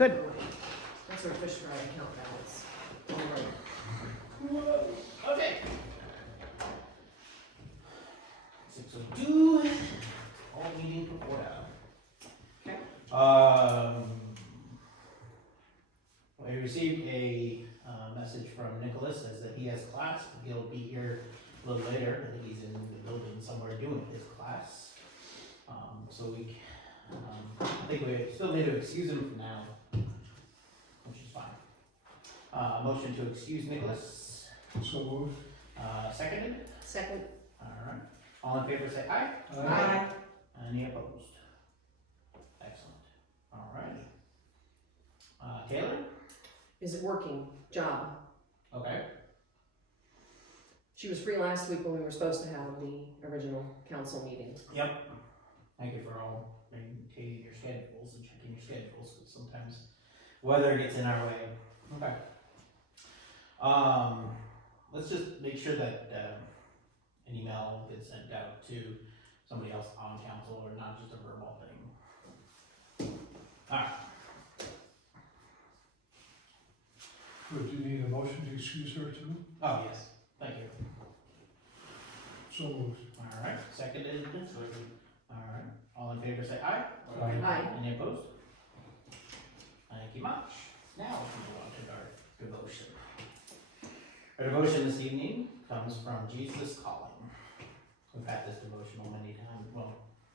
Good. That's our fish fry account balance. All right. Okay. 6:02. All meeting report out. Okay. We received a message from Nicholas, says that he has class. He'll be here a little later. I think he's in the building somewhere doing his class. I think we still need to excuse him for now, which is fine. Motion to excuse Nicholas. So moved. Seconded. Second. All right. All in favor, say aye. Aye. Any opposed? Excellent. All righty. Taylor? Is it working? Job. Okay. She was free last week when we were supposed to have the original council meeting. Yep. Thank you for all maintaining your schedules and checking your schedules, because sometimes weather gets in our way. Okay. Let's just make sure that an email gets sent out to somebody else on council, or not just a verbal thing. Alright. Good, do you need a motion to excuse her too? Oh, yes. Thank you. So moved. Alright. Seconded. Alright. All in favor say aye. Aye. Aye. Any opposed? Thank you much. Now we can go on to our devotion. Our devotion this evening comes from Jesus Calling. We've had this devotional many times, well,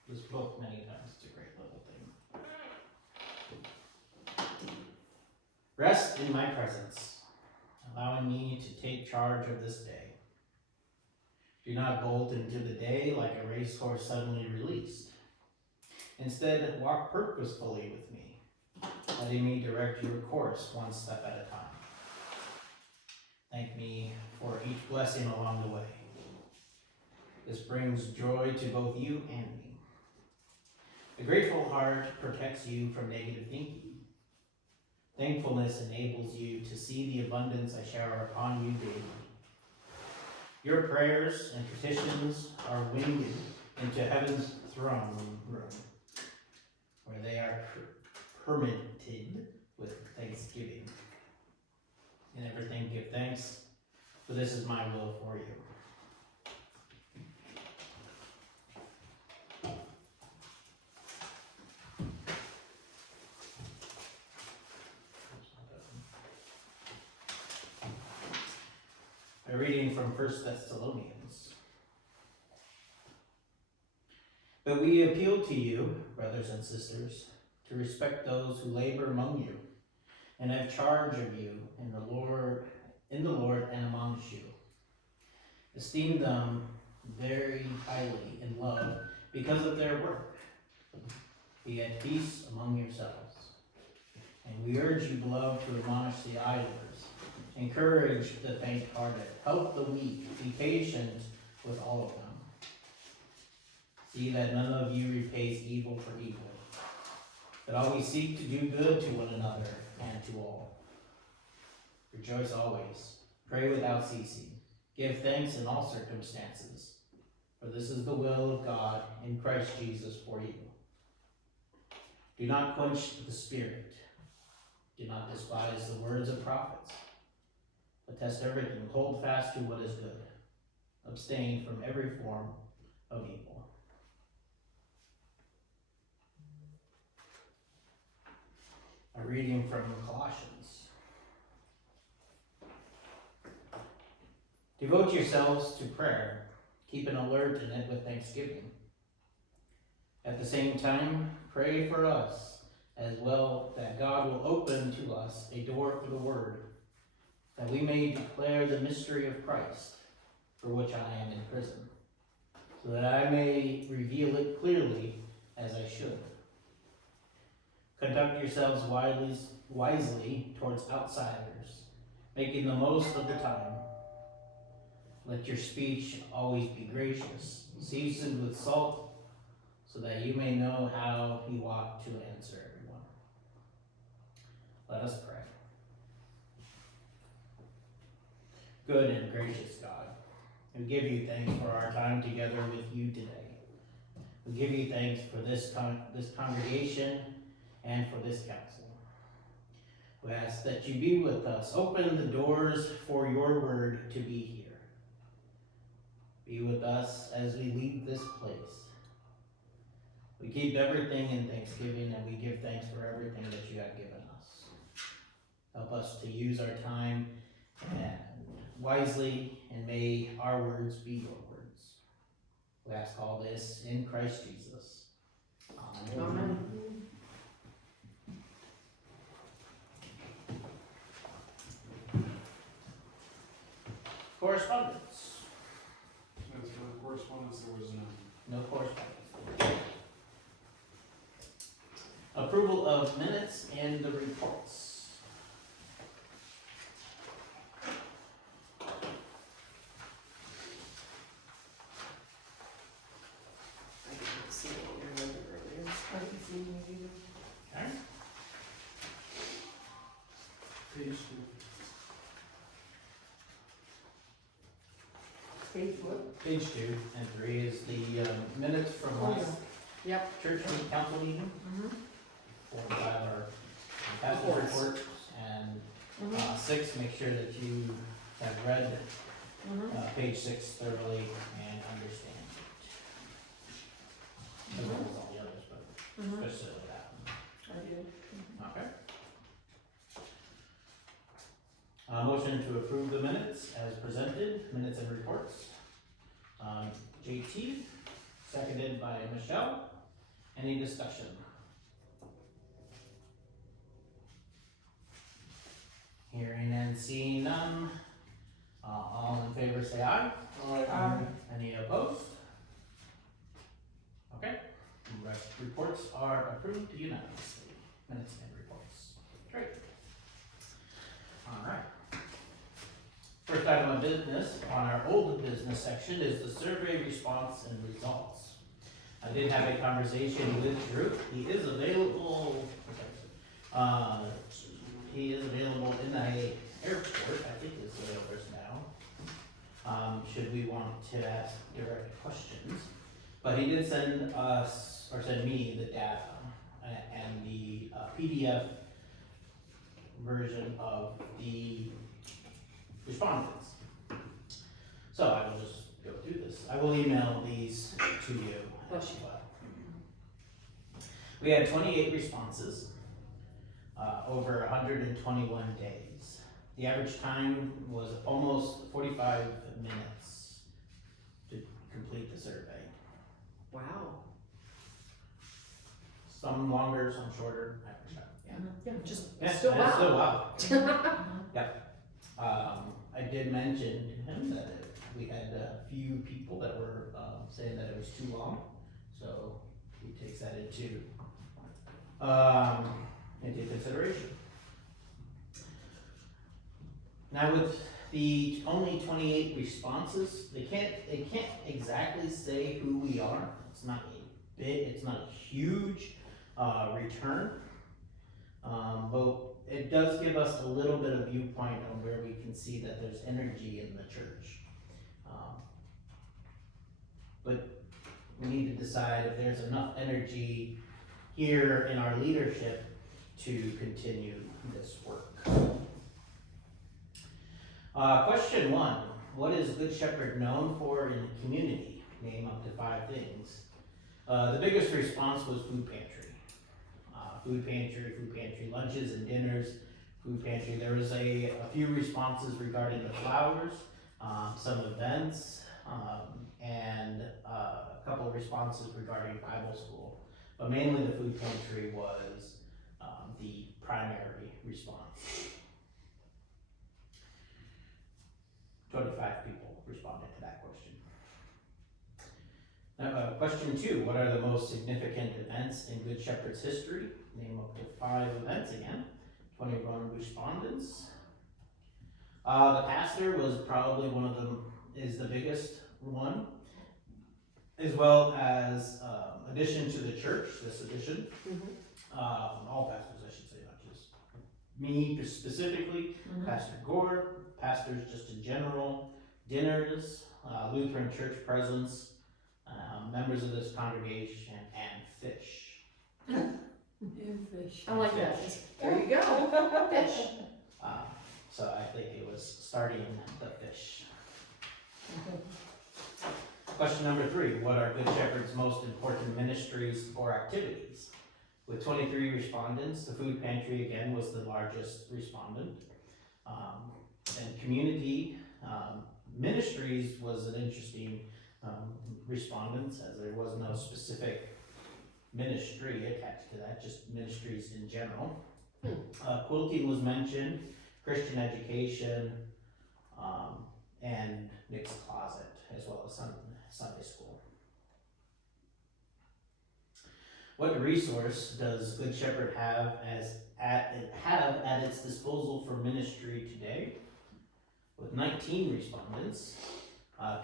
this book many times. It's a great little thing. Rest in my presence, allowing me to take charge of this day. Do not bolt into the day like a racehorse suddenly released. Instead, walk purposefully with me, letting me direct your course one step at a time. Thank me for each blessing along the way. This brings joy to both you and me. A grateful heart protects you from negative thinking. Thankfulness enables you to see the abundance I shower upon you daily. Your prayers and petitions are winged into heaven's throne room, where they are permitted with thanksgiving. In everything give thanks, for this is my will for you. A reading from 1 Thessalonians. But we appeal to you, brothers and sisters, to respect those who labor among you and have charge of you in the Lord and amongst you. Esteem them very highly in love because of their work. Be at peace among yourselves. And we urge you, beloved, to admonish the idlers, encourage the faint-hearted, help the weak, be patient with all of them. See that none of you repays evil for evil, but always seek to do good to one another and to all. Rejoice always, pray without ceasing, give thanks in all circumstances, for this is the will of God in Christ Jesus for you. Do not quench the spirit. Do not despise the words of prophets, but test everything. Hold fast to what is good. Abstain from every form of evil. A reading from Colossians. Devote yourselves to prayer. Keep an alert in it with thanksgiving. At the same time, pray for us as well, that God will open to us a door for the word, that we may declare the mystery of Christ, for which I am in prison, so that I may reveal it clearly as I should. Conduct yourselves wisely towards outsiders, making the most of the time. Let your speech always be gracious, seasoned with salt, so that you may know how you ought to answer everyone. Let us pray. Good and gracious God, we give you thanks for our time together with you today. We give you thanks for this congregation and for this council. We ask that you be with us. Open the doors for your word to be here. Be with us as we leave this place. We keep everything in thanksgiving and we give thanks for everything that you have given us. Help us to use our time wisely, and may our words be your words. We ask all this in Christ Jesus. Amen. Amen. Correspondence. As for the correspondence, there was none. No correspondence. Approval of minutes and the reports. I didn't see it on your number earlier. I didn't see it either. Okay. Page Page what? Page 2 and 3 is the minutes from Oh, last Yep. church meeting, council meeting. Mm-hmm. 4 and 5 are pastor Reports. reports, and Mm-hmm. 6, make sure that you have read Mm-hmm. page 6 thoroughly and understand it. As well as all the others, but Mm-hmm. especially that one. I did. Okay. Motion to approve the minutes as presented, minutes and reports. JT, seconded by Michelle. Any discussion? Hearing and seeing none. All in favor say aye. Any opposed? Okay. Reports are approved unanimously. Minutes and reports. Great. All right. First item of business on our old business section is the survey response and results. I did have a conversation with Drew. He is available. He is available in the airport. I think it's available now. Should we want to ask direct questions? But he did send us, or send me, the data and the PDF version of the respondents. So I will just go through this. I will email these to you as well. We had 28 responses, over 121 days. The average time was almost 45 minutes to complete the survey. Wow. Some longer, some shorter, average time. Yeah, just, Yeah, still it's wow. still wow. I did mention to him that we had a few people that were saying that it was too long, so he takes that into consideration. Now with the only 28 responses, they can't exactly say who we are. It's not a huge return, but it does give us a little bit of viewpoint on where we can see that there's energy in the church. But we need to decide if there's enough energy here in our leadership to continue this work. Question 1, what is Good Shepherd known for in the community? Name up to 5 things. The biggest response was food pantry. Food pantry lunches and dinners, food pantry. There was a few responses regarding the flowers, some events, and a couple of responses regarding Bible school. But mainly the food pantry was the primary response. 25 people responded to that question. Now, question 2, what are the most significant events in Good Shepherd's history? Name up to 5 events again, 21 respondents. The pastor was probably one of them, is the biggest one, as well as addition to the church, this addition. Mm-hmm. All pastors, I should say, not just me specifically, Pastor Gore, pastors just in general, dinners, Lutheran church presence, members of this congregation, and fish. And fish. I like that. There you go. Fish. So I think it was starting the fish. Question number 3, what are Good Shepherd's most important ministries or activities? With 23 respondents, the food pantry again was the largest respondent. And community ministries was an interesting respondent, as there was no specific ministry attached to that, just ministries in general. Quilting was mentioned, Christian education, and mixed closet, as well as Sunday school. What resource does Good Shepherd have at its disposal for ministry today? With 19 respondents,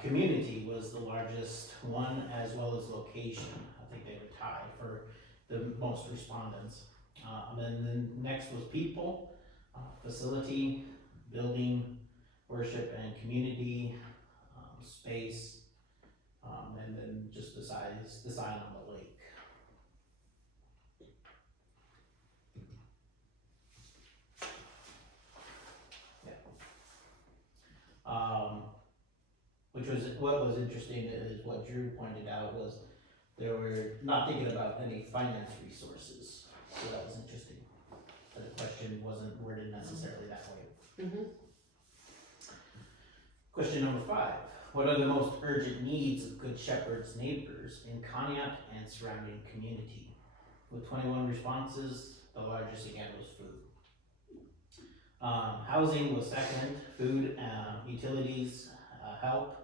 community was the largest one, as well as location. I think they were tied for the most respondents. And then next was people, facility, building, worship and community, space, and then just the sign on the lake. Which was, what was interesting is what Drew pointed out was they were not thinking about any finance resources, so that was interesting. But the question wasn't worded necessarily that way. Mm-hmm. Question number 5. What are the most urgent needs of Good Shepherd's neighbors in Conneaut and surrounding community? With 21 responses, the largest again was food. Housing was second, food, utilities, help,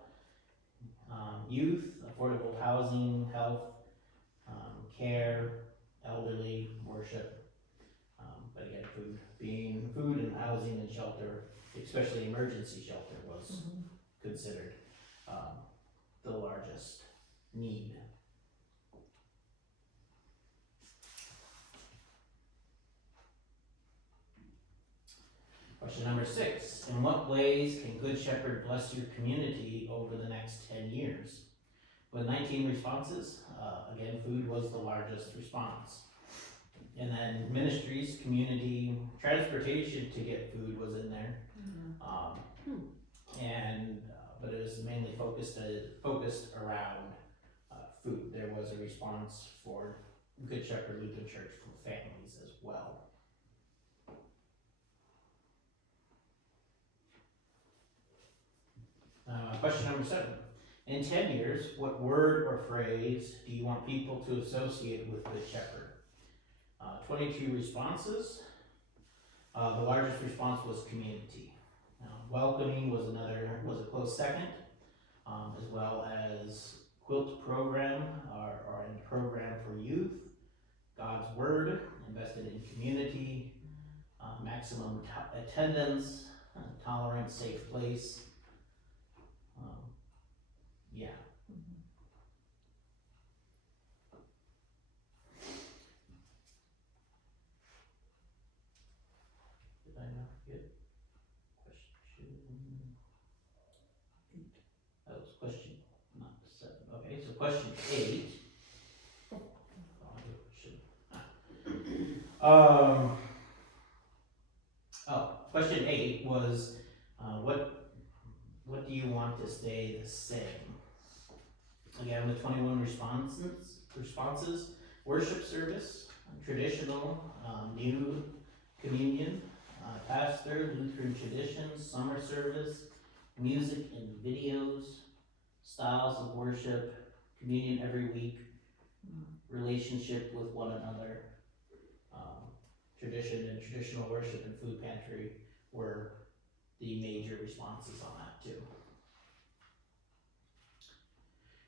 youth, affordable housing, health, care, elderly, worship. But again, food and housing and shelter, especially emergency shelter, was considered the largest need. Question number 6. In what ways can Good Shepherd bless your community over the next 10 years? With 19 responses, again, food was the largest response. And then ministries, community, transportation to get food was in there. But it was mainly focused around food. There was a response for Good Shepherd Lutheran Church for families as well. Question number 7. In 10 years, what word or phrase do you want people to associate with Good Shepherd? 22 responses. The largest response was community. Welcoming was a close second, as well as quilt program or a program for youth, God's word, invested in community, maximum attendance, tolerant, safe place. Yeah. Did I not forget? Question 8. That was question not 7. Okay, so question 8. Question 8 was what do you want to stay the same? Again, with 21 responses, worship service, traditional, new communion, pastor, Lutheran traditions, summer service, music and videos, styles of worship, communion every week, relationship with one another, tradition and traditional worship and food pantry were the major responses on that too.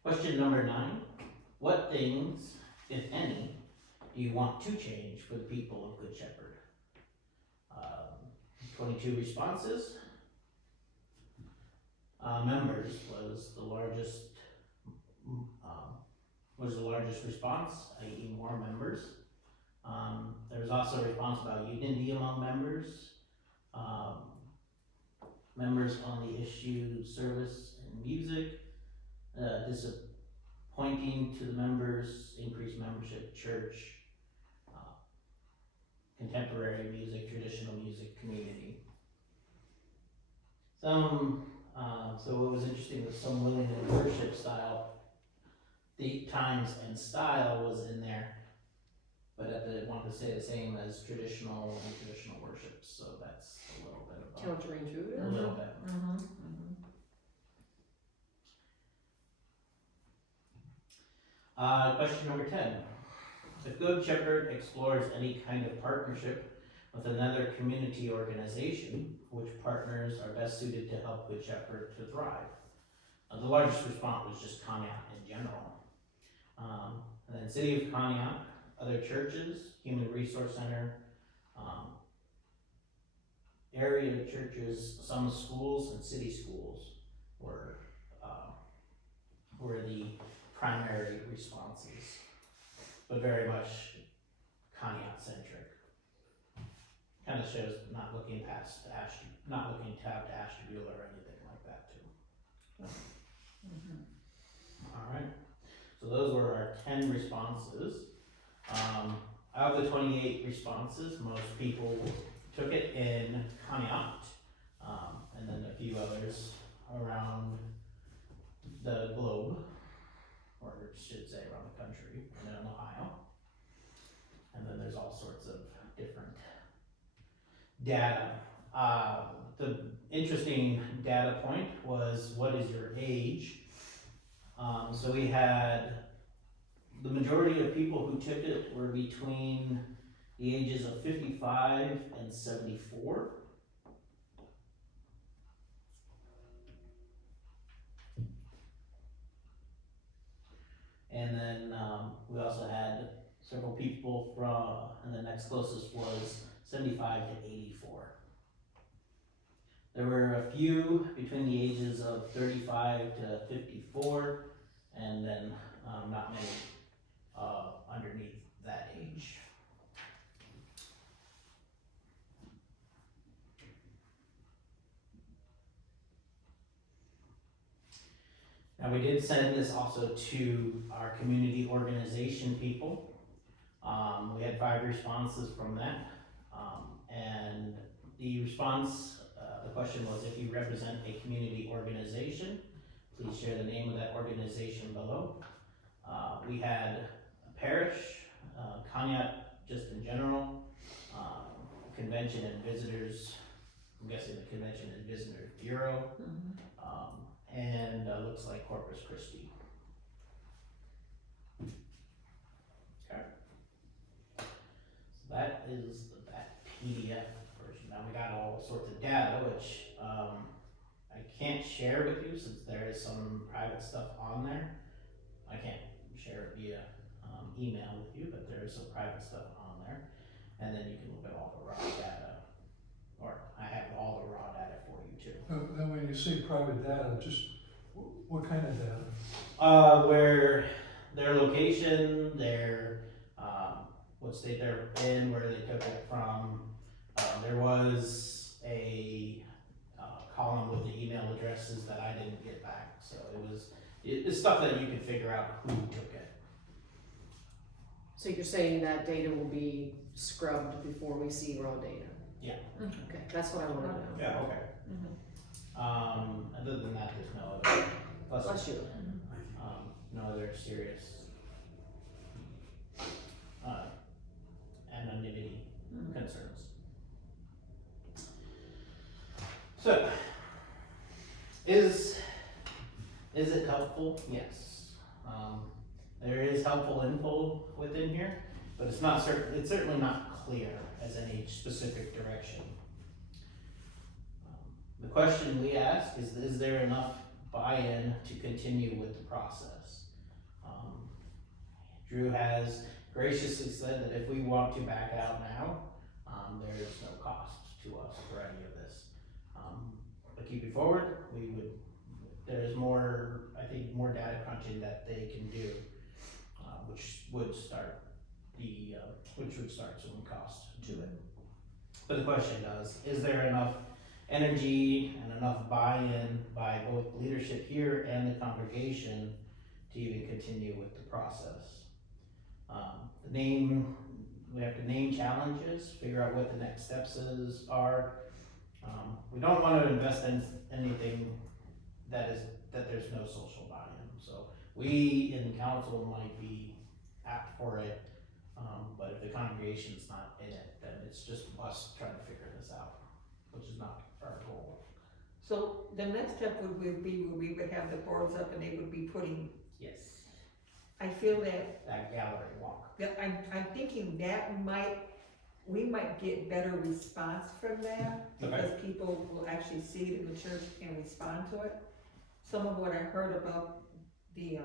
Question number 9. What things, if any, do you want to change for the people of Good Shepherd? 22 responses. Members was the largest response, i.e. more members. There was also a response about unity among members. Members on the issue service and music. Disappointing to the members, increased membership, church, contemporary music, traditional music community. Some, so what was interesting was some women in worship style, the times and style was in there, but it wanted to say the same as traditional and traditional worship, so that's a little bit of Counterintuitive. a little bit. Question number 10. If Good Shepherd explores any kind of partnership with another community organization, which partners are best suited to help Good Shepherd to thrive? The largest response was just Conneaut in general. And then City of Conneaut, other churches, Human Resource Center, area churches, some schools, and city schools were the primary responses, but very much Conneaut centric. Kind of shows not looking past not looking tab to Ashtabula or anything like that too. All right, so those were our 10 responses. Out of the 28 responses, most people took it in Conneaut, and then a few others around the globe, or I should say around the country, and in Ohio. And then there's all sorts of different data. The interesting data point was, what is your age? So we had the majority of people who took it were between the ages of 55 and 74. And then we also had several people and the next closest was 75 to 84. There were a few between the ages of 35 to 54, and then not many underneath that age. Now we did send this also to our community organization people. We had 5 responses from that, and the response, the question was, if you represent a community organization, please share the name of that organization below. We had a parish, Conneaut just in general, convention and visitors, I'm guessing the Convention and Visitors Bureau, and looks like Corpus Christi. Okay. So that is that PDF version. Now we got all sorts of data, which I can't share with you since there is some private stuff on there. I can't share it via email with you, but there is some private stuff on there. And then you can look at all the raw data, or I have all the raw data for you too. Then when you say private data, just what kind of data? Where their location, their what state they're in, where they took it from. There was a column with the email addresses that I didn't get back, so it's stuff that you can figure out who took it. So you're saying that data will be scrubbed before we see raw data? Yeah. Okay, that's what I wanted to know. Yeah. Okay. Other than that, there's no other. Bless you. No other serious anonymity concerns. So, is it helpful? Yes. There is helpful info within here, but it's certainly not clear as any specific direction. The question we ask is there enough buy-in to continue with the process? Drew has graciously said that if we want to back out now, there is no cost to us for any of this. But keeping forward, there is more, I think, more data crunching that they can do, which would start some cost to it. But the question is there enough energy and enough buy-in by both leadership here and the congregation to even continue with the process? The name we have to name challenges, figure out what the next steps are. We don't want to invest in anything that there's no social buy-in. So we in council might be apt for it, but if the congregation's not in it, then it's just us trying to figure this out, which is not our goal. So the next step would be where we would have the boards up and they would be putting, Yes. I feel that, That gallery walk. I'm thinking that we might get better response from that, because people will actually see it in the church and respond to it. Some of what I heard about the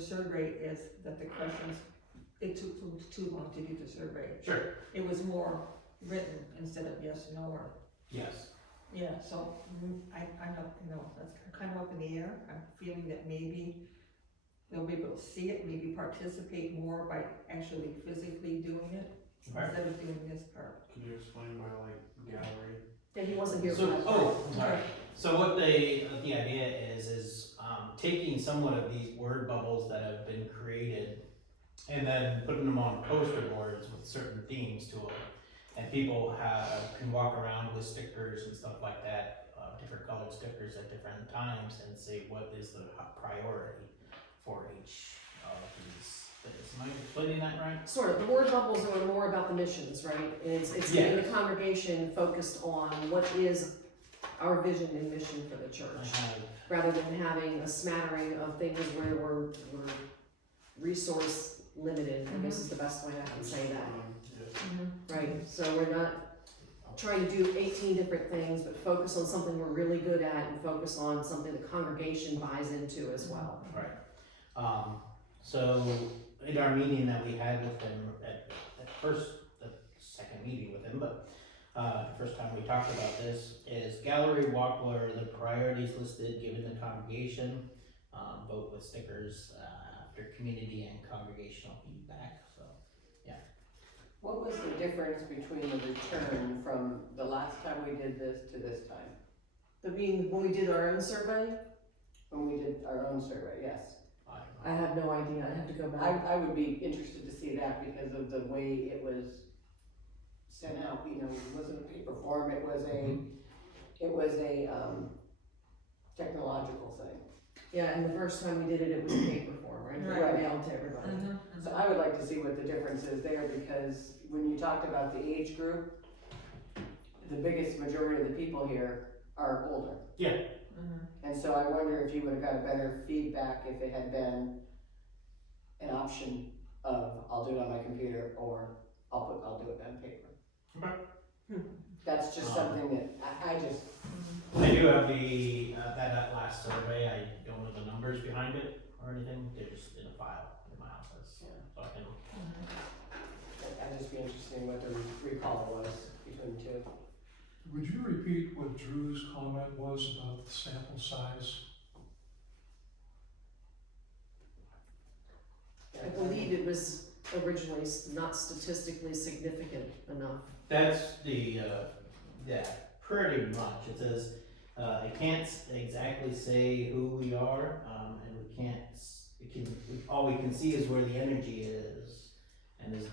survey is that the questions, it took too long to do the survey. Sure. It was more written instead of yes, no, or, Yes. yeah, so I don't, that's kind of up in the air. I'm feeling that maybe they'll be able to see it, maybe participate more by actually physically doing it instead of doing this part. Could you explain by like gallery? Yeah, he wasn't here for So, that part. sorry. So what the idea is taking somewhat of these word bubbles that have been created and then putting them on poster boards with certain themes to them. And people can walk around with stickers and stuff like that, different colored stickers at different times, and say what is the priority for each of these things. Am I explaining that right? Sort of. The word bubbles are more about the missions, right? And it's getting the congregation focused on what is our vision and mission for the church, rather than having a smattering of things where we're resource limited, I guess is the best way I can say that. Right, so we're not trying to do 18 different things, but focus on something we're really good at and focus on something the congregation buys into as well. Right. So in our meeting that we had with him the second meeting with him, but the first time we talked about this is gallery walk where the priorities listed given the congregation, vote with stickers after community and congregational feedback. So What was the difference between the return from the last time we did this to this time? When we did our own survey, When we did our own survey, yes. I have no idea, I'd have to go back. I would be interested to see that because of the way it was sent out, it wasn't a paper form, it was a technological thing. Yeah, and the first time we did it, it was a paper form, right? Right. Mailed to everybody. So I would like to see what the difference is there, because when you talked about the age group, the biggest majority of the people here are older. Yeah. And so I wonder if you would have got a better feedback if it had been an option of, I'll do it on my computer, or I'll do it on paper. Okay. That's just something that I just, I do have that last survey. I don't know the numbers behind it or anything. They're just in a file in my office. Yeah. So I can. I'd just be interested in what the recall was between the two. Would you repeat what Drew's comment was about the sample size? I believe it was originally not statistically significant enough. That's pretty much. It says, I can't exactly say who we are, and we can't, all we can see is where the energy is, and the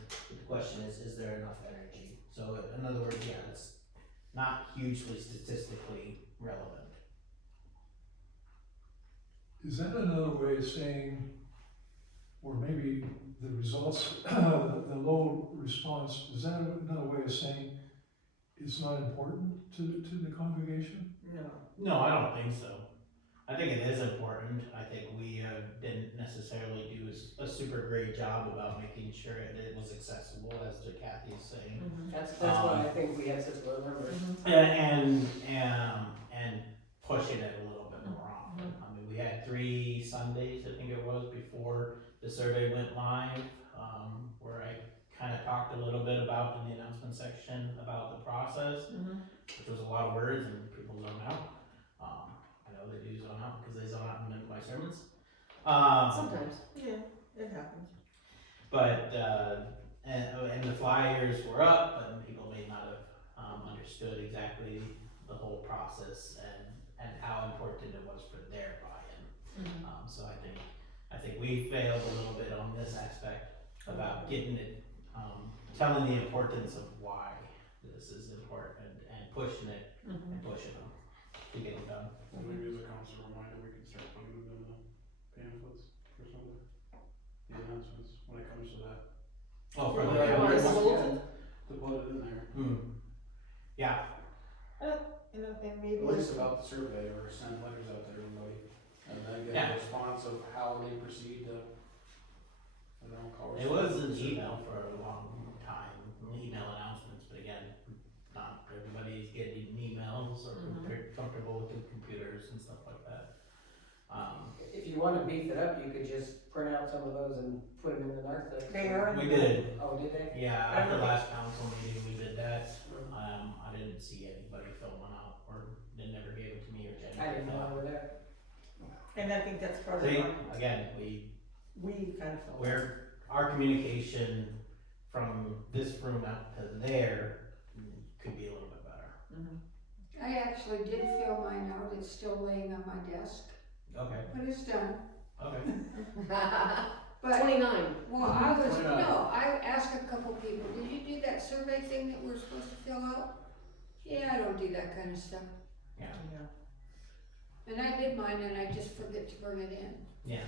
question is there enough energy? So in other words, yeah, it's not hugely statistically relevant. Is that another way of saying, or maybe the results, the low response, is that another way of saying it's not important to the congregation? No, I don't think so. I think it is important. I think we didn't necessarily do a super great job about making sure it was accessible, as Kathy is saying. That's why I think we had such low numbers. And pushing it a little bit more often. I mean, we had 3 Sundays, I think it was, before the survey went live, where I kind of talked a little bit about in the announcement section about the process, which was a lot of words and people zone out. I know they do zone out because they zone out in the middle of my sermons. Sometimes. Yeah, it happens. But and the flyers were up, but people may not have understood exactly the whole process and how important it was for their buy-in. So I think we failed a little bit on this aspect. about getting it, telling the importance of why this is important and pushing it and pushing them to get it done. So maybe as a council reminder, we can start putting them in the pamphlets or something, the announcements, when it comes to that. Oh, for Yeah, the, yeah, Well, yeah. bulletin? To put it in there, yeah, You know, and maybe. at least about the survey, or send letters out to everybody, and then get Yeah. a response of how they proceed to, I don't know, call it was an email for a long time, email announcements, but again, not everybody's getting emails or they're comfortable with the computers and stuff like that. If you wanna beef it up, you could just print out some of those and put them in the narthex. They are in We the- did, Oh, did they? yeah, I after don't last council meeting, we did that. Mm. I didn't see anybody fill one out, or they never gave it to me or Jenny. I didn't know that. And I think that's part of See, what again, we kind of felt. our communication from this room out to there could be a little bit better. I actually did fill mine out, it's still laying on my desk, Okay, but it's done. okay. But, 29. well, I was, 29. no, I asked a couple people, did you do that survey thing that we're supposed to fill out? Yeah, I don't do that kind of stuff. Yeah, Yeah. And I did mine and I just forget to bring it in. yeah.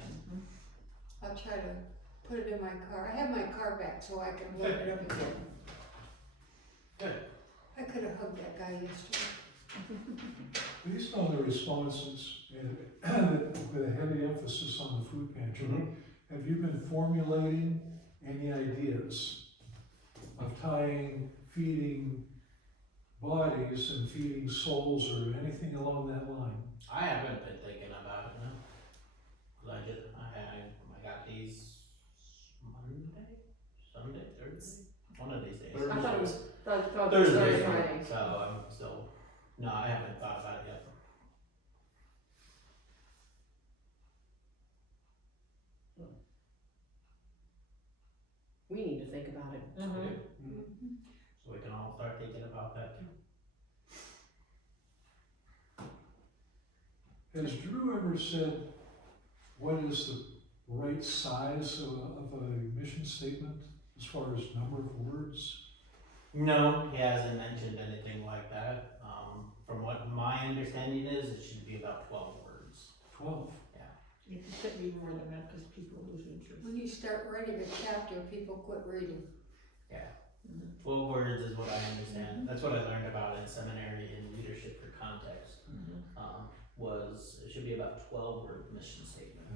I'll try to put it in my car. I have my car back so I can load it up again. Good. I could have hugged that guy yesterday. Based on the responses, and with a heavy emphasis on the food pantry, have you been formulating any ideas of tying feeding bodies and feeding souls or anything along that line? I haven't been thinking about it, no. 'Cause I got these Sunday, Thursday, one of these days. I thought it was, thought it was Thursday, Friday. so I'm still, no, I haven't thought about it yet. We need to think about it. So we can all start thinking about that too. Has Drew ever said what is the right size of a mission statement as far as number of words? No, he hasn't mentioned anything like that. From what my understanding is, it should be about 12 words. 12. It could be more than that because people lose interest. When you start writing a chapter, people quit reading. 12 words is what I understand. That's what I learned about in seminary in leadership for context. Was it should be about 12-word mission statement.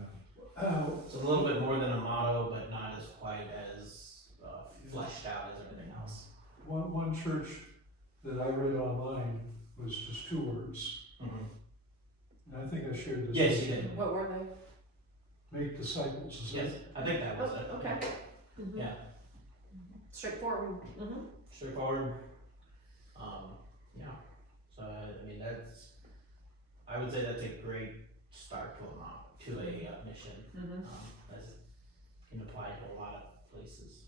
So a little bit more than a motto, but not as quite as fleshed out as everything else. One church that I read online was just 2 words. And I think I shared this. Yes, with you did. What were they? Make disciples. Is Yes, I think that was it. Oh, okay. Yeah, Straightforward. straightforward. Yeah. So I mean, I would say that's a great start to a mission. As it can apply to a lot of places.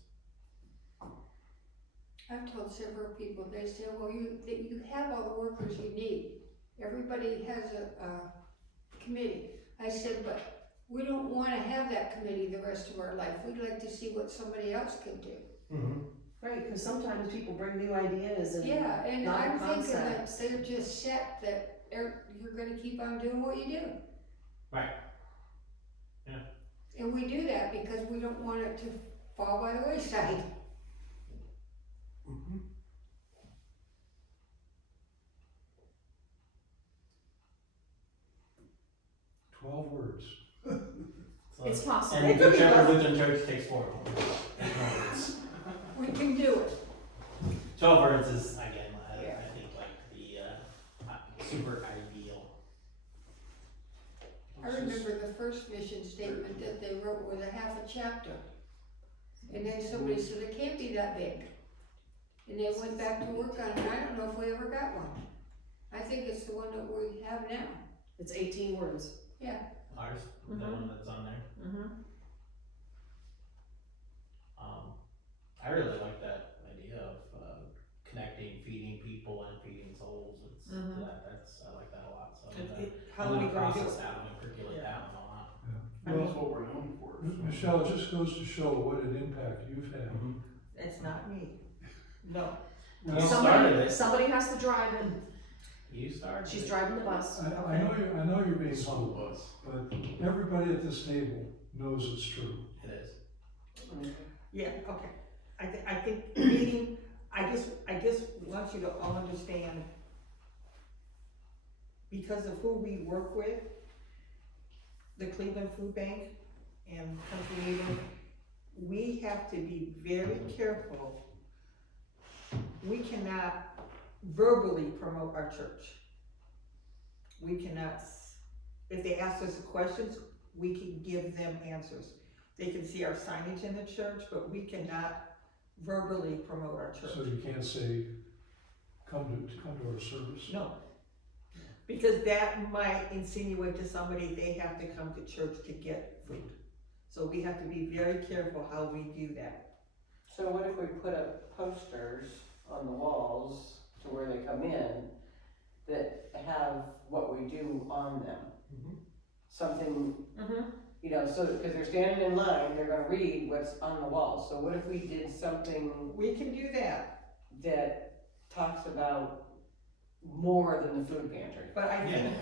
I've told several people, they say, well, you have all the workers you need. Everybody has a committee. I said, but we don't wanna have that committee the rest of our life. We'd like to see what somebody else can do. Right, because sometimes people bring new ideas and Yeah, and not I'm thinking that concepts. they're just set that you're gonna keep on doing what you do. Right. Yeah. And we do that because we don't want it to fall by the wayside. 12 words. So, It's possible. and It could be whichever less. Lutheran church takes 4 words. We can do it. 12 words is, again, Yeah. I think like the super ideal. I remember the first mission statement that they wrote was a half a chapter. And then somebody said, it can't be that big. And they went back to work on it, and I don't know if we ever got one. I think it's the one that we have now. It's 18 words. Yeah, Ours, the one that's on there. I really like that idea of connecting, feeding people and feeding souls. It's I like that a lot. So I'm How are we gonna going to do process it? that one and percolate Yeah. that one a lot. That's what we're known for. so. Michelle, it just goes to show what an impact you've had. It's not me. No. You started it. Somebody has to drive it. You started. She's it. driving the bus. I know you're being School humble, bus. but everybody at this table knows it's true. It is. Yeah, okay. I think meeting, I just want you to all understand, because of who we work with, the Cleveland Food Bank and Country Meeting, we have to be very careful. We cannot verbally promote our church. We cannot, if they ask us questions, we can give them answers. They can see our signage in the church, but we cannot verbally promote our church. So you can't say, come to our service. No. Because that might insinuate to somebody they have to come to church to get food. So we have to be very careful how we do that. So what if we put up posters on the walls to where they come in that have what we do on them? Something, you know, so, because they're standing in line, they're gonna read what's on the wall. So what if we did something We can do that, that talks about more than the food pantry? but I think,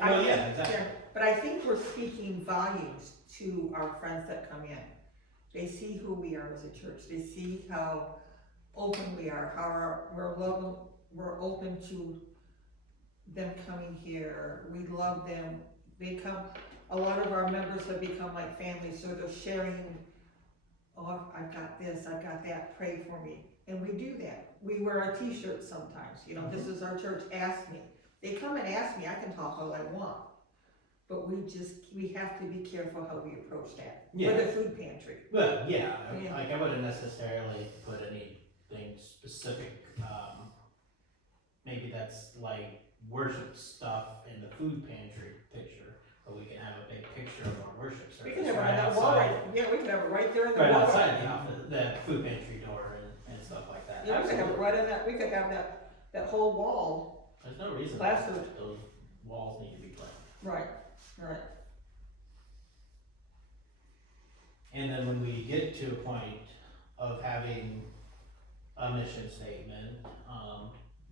Yeah, exactly. but I think we're speaking volumes to our friends that come in. They see who we are as a church. They see how open we are, we're open to them coming here. We love them. They come, a lot of our members have become like family, so they're sharing, oh, I've got this, I've got that, pray for me. And we do that. We wear our t-shirts sometimes, you know, this is our church, ask me. They come and ask me, I can talk all I want. But we have to be careful how we approach that. Yeah. With the food pantry. But yeah, Yeah. like I wouldn't necessarily put anything specific. Maybe that's like worship stuff in the food pantry picture, but we can have a big picture of our worship service. We can have it right on that wall, outside- right, yeah, we can have it right there in the Right wall. outside the office, the food pantry door and stuff like that. Yeah, we could have it Absolutely. right in that, we could have that whole wall. There's no reason Glass that food. those walls need to be plain. Right, right. And then when we get to a point of having a mission statement,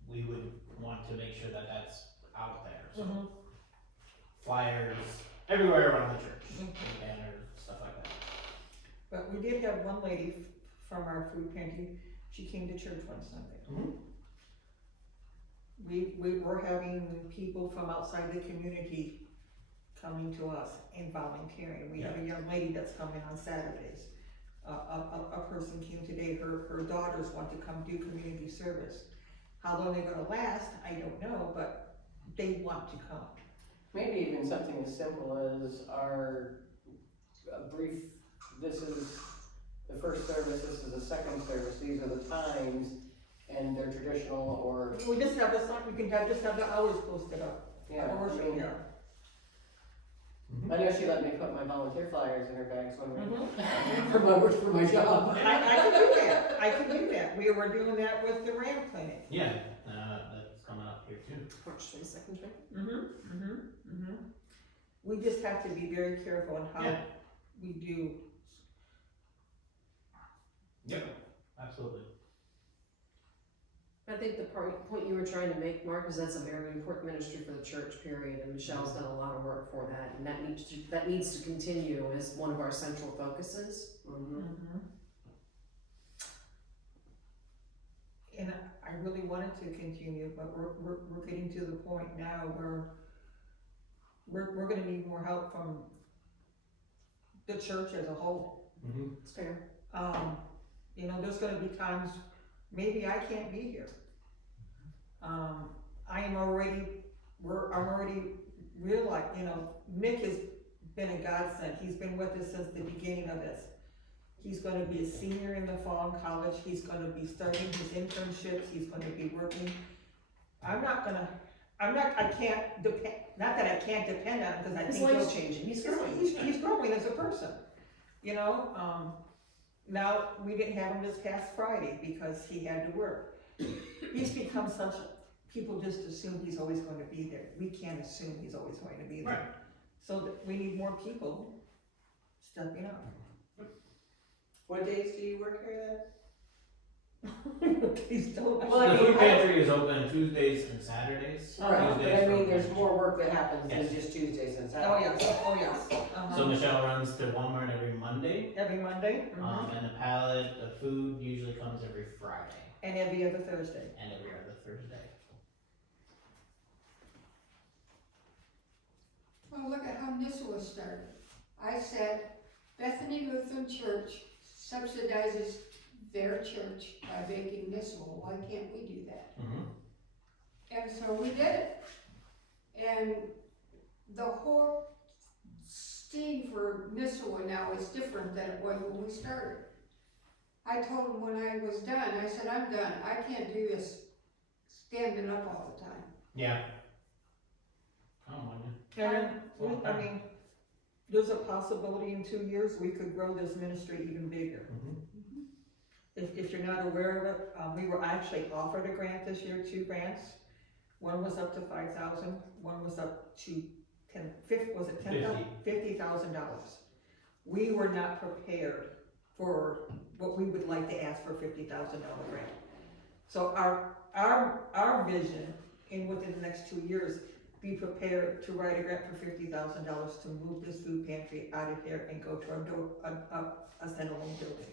we would want to make sure that that's out there. So flyers everywhere around the church, banners, stuff like that. But we did have one lady from our food pantry, she came to church one Sunday. We were having people from outside the community coming to us and volunteering. We have a young lady that's coming on Saturdays. A person came today, her daughters want to come do community service. How long they're gonna last, I don't know, but they want to come. Maybe even something as simple as our brief, this is the first service, this is the second service, these are the times, and they're traditional or, We just have the sign, we can just have the hours posted up. yeah, Our I worship, mean, yeah. I know she let me put my volunteer flyers in her bags when we, for my job. I can do that, I can do that. We were doing that with the Ram Clinic. Yeah, that's coming up here too. March 22nd, right? We just have to be very careful on how Yeah. we do. Yep, absolutely. I think the point you were trying to make, Mark, is that's a very important ministry for the church, period, and Michelle's done a lot of work for that, and that needs to continue as one of our central focuses. And I really wanted to continue, but we're getting to the point now where we're gonna need more help from the church as a whole. It's fair. You know, there's gonna be times, maybe I can't be here. I'm already realized, you know, Mick has been a godsend. He's been with us since the beginning of this. He's gonna be a senior in the fall in college. He's gonna be starting his internships. He's gonna be working. I can't depend, not that I can't depend on him, because I His think life's changing, he's growing. he's growing as a person, you know? Now, we didn't have him this past Friday because he had to work. He's become such, people just assume he's always going to be there. We can't assume he's always going to be there. Right. So we need more people stepping up. What days do you work here Please don't. Well, I The mean, food pantry is open Tuesdays and Saturdays. then? Right, but Tuesdays I mean, for- there's more work that happens than Yes. just Tuesdays and Oh, Saturdays. yes, oh, yes. Uh-huh. So Michelle runs to Walmart every Monday, Every Monday, and the pallet of food usually comes every Friday and every other Thursday. and every other Thursday. Well, look at how Nisswa started. I said, Bethany Lutheran Church subsidizes their church by baking Nisswa, why can't we do that? And so we did it. And the whole scene for Nisswa now is different than it was when we started. I told them when I was done, I said, I'm done, I can't do this standing up all the time. Yeah. I don't mind it. And, I mean, there's a possibility in 2 years we could grow this ministry even bigger. If you're not aware of it, we were actually offered a grant this year, 2 grants. One was up to $5,000, one was up to $50,000. We were not prepared for what we would like to ask for a $50,000 grant. So our vision in within the next 2 years, be prepared to write a grant for $50,000 to move this food pantry out of here and go to a standalone building.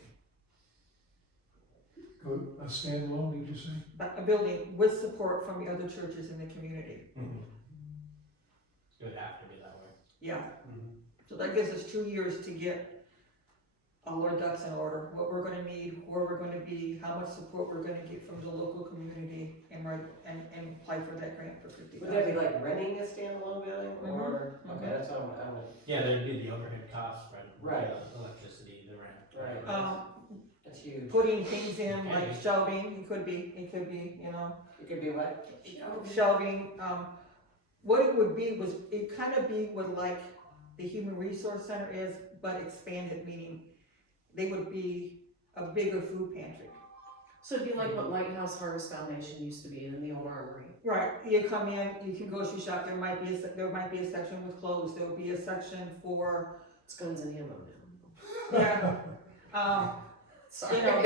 A standalone, did you say? But a building with support from the other churches in the community. It would have to be that way. Yeah. So that gives us 2 years to get all our ducks in order, what we're gonna need, where we're gonna be, how much support we're gonna get from the local community, and apply for that grant for $50,000. Would that be like renting a standalone building, or, okay, that's what I'm, Yeah, there'd be the overhead costs, right? Right. The electricity, the rent. Right. That's huge. Putting things in like shelving, it could be, you know, It could be what? shelving, what it would be was, it kind of be what like the Human Resource Center is, but expanded, meaning they would be a bigger food pantry. So it'd be like what Lighthouse Harvest Foundation used to be in the old armory. Right, you come in, you can grocery shop, there might be a section with clothes, there will be a section for, It's guns and ammo now. yeah. Sorry. You know,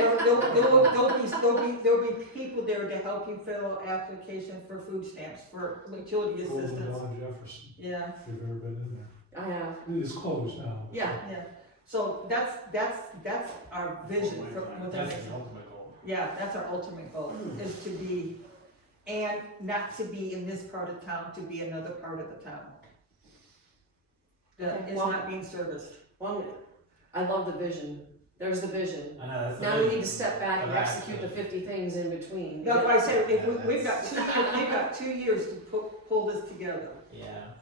there'll be people there to help you fill out application for food stamps, for utility Golden assistance. Dawn Jefferson, Yeah, if you've ever been in there. I have. It is closed now. Yeah. yeah, so that's our vision for, within That's this. the ultimate goal. Yeah, that's our ultimate goal, is to be, and not to be in this part of town, to be another part of the town. That Okay, is well- not being serviced. Well, I love the vision. There's the vision. I know, that's the Now we vision. need to step back and Right. execute the 50 things in between. That's why I said, if Yeah, we've got 2 years to pull this together. Yeah.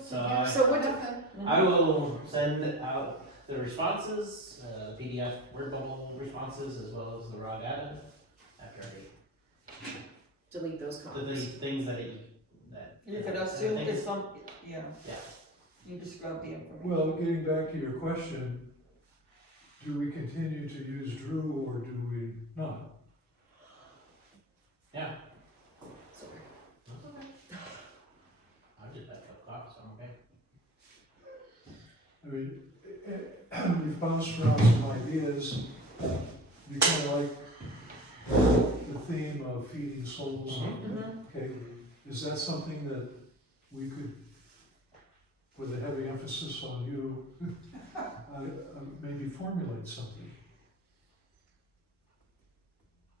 So So what I will send out the responses, PDF Word bubble responses, as well as the raw data after I delete those delete comments. things that You could assume I it's think- yeah, Yeah. you describe the information. Well, getting back to your question, do we continue to use Drew or do we not? Yeah, Sorry. I did that for coffee, so I'm okay. I mean, we've bounced around some ideas. You kind of like the theme of feeding souls. Mhm. Okay, is that something that we could, with a heavy emphasis on you, maybe formulate something?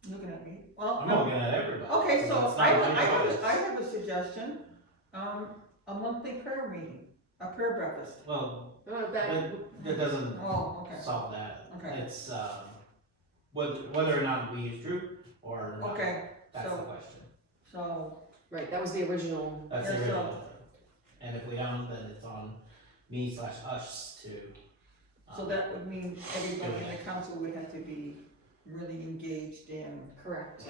Looking at me. Well, I'm looking at everybody. okay, so It's not I my choice. have a suggestion. A monthly prayer meeting, a prayer breakfast. Well, Back, that doesn't Oh, okay. solve that. Okay. It's, whether or not we use Drew or not. Okay, That's the so- question. so, right, that was the original. That's Yeah, the so- original. And if we don't, then it's on me/us to. so that would mean everybody in the council would have to be really engaged in Correct.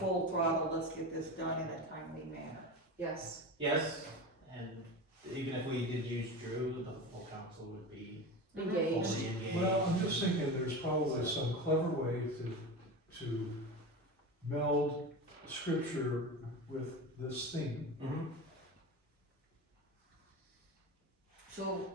full throttle, let's get this done in a timely manner. Yes. Yes, and even if we did use Drew, the full council would be Engaged. fully engaged. Well, I'm just thinking there's probably some clever way to meld scripture with this theme. Mhm. So,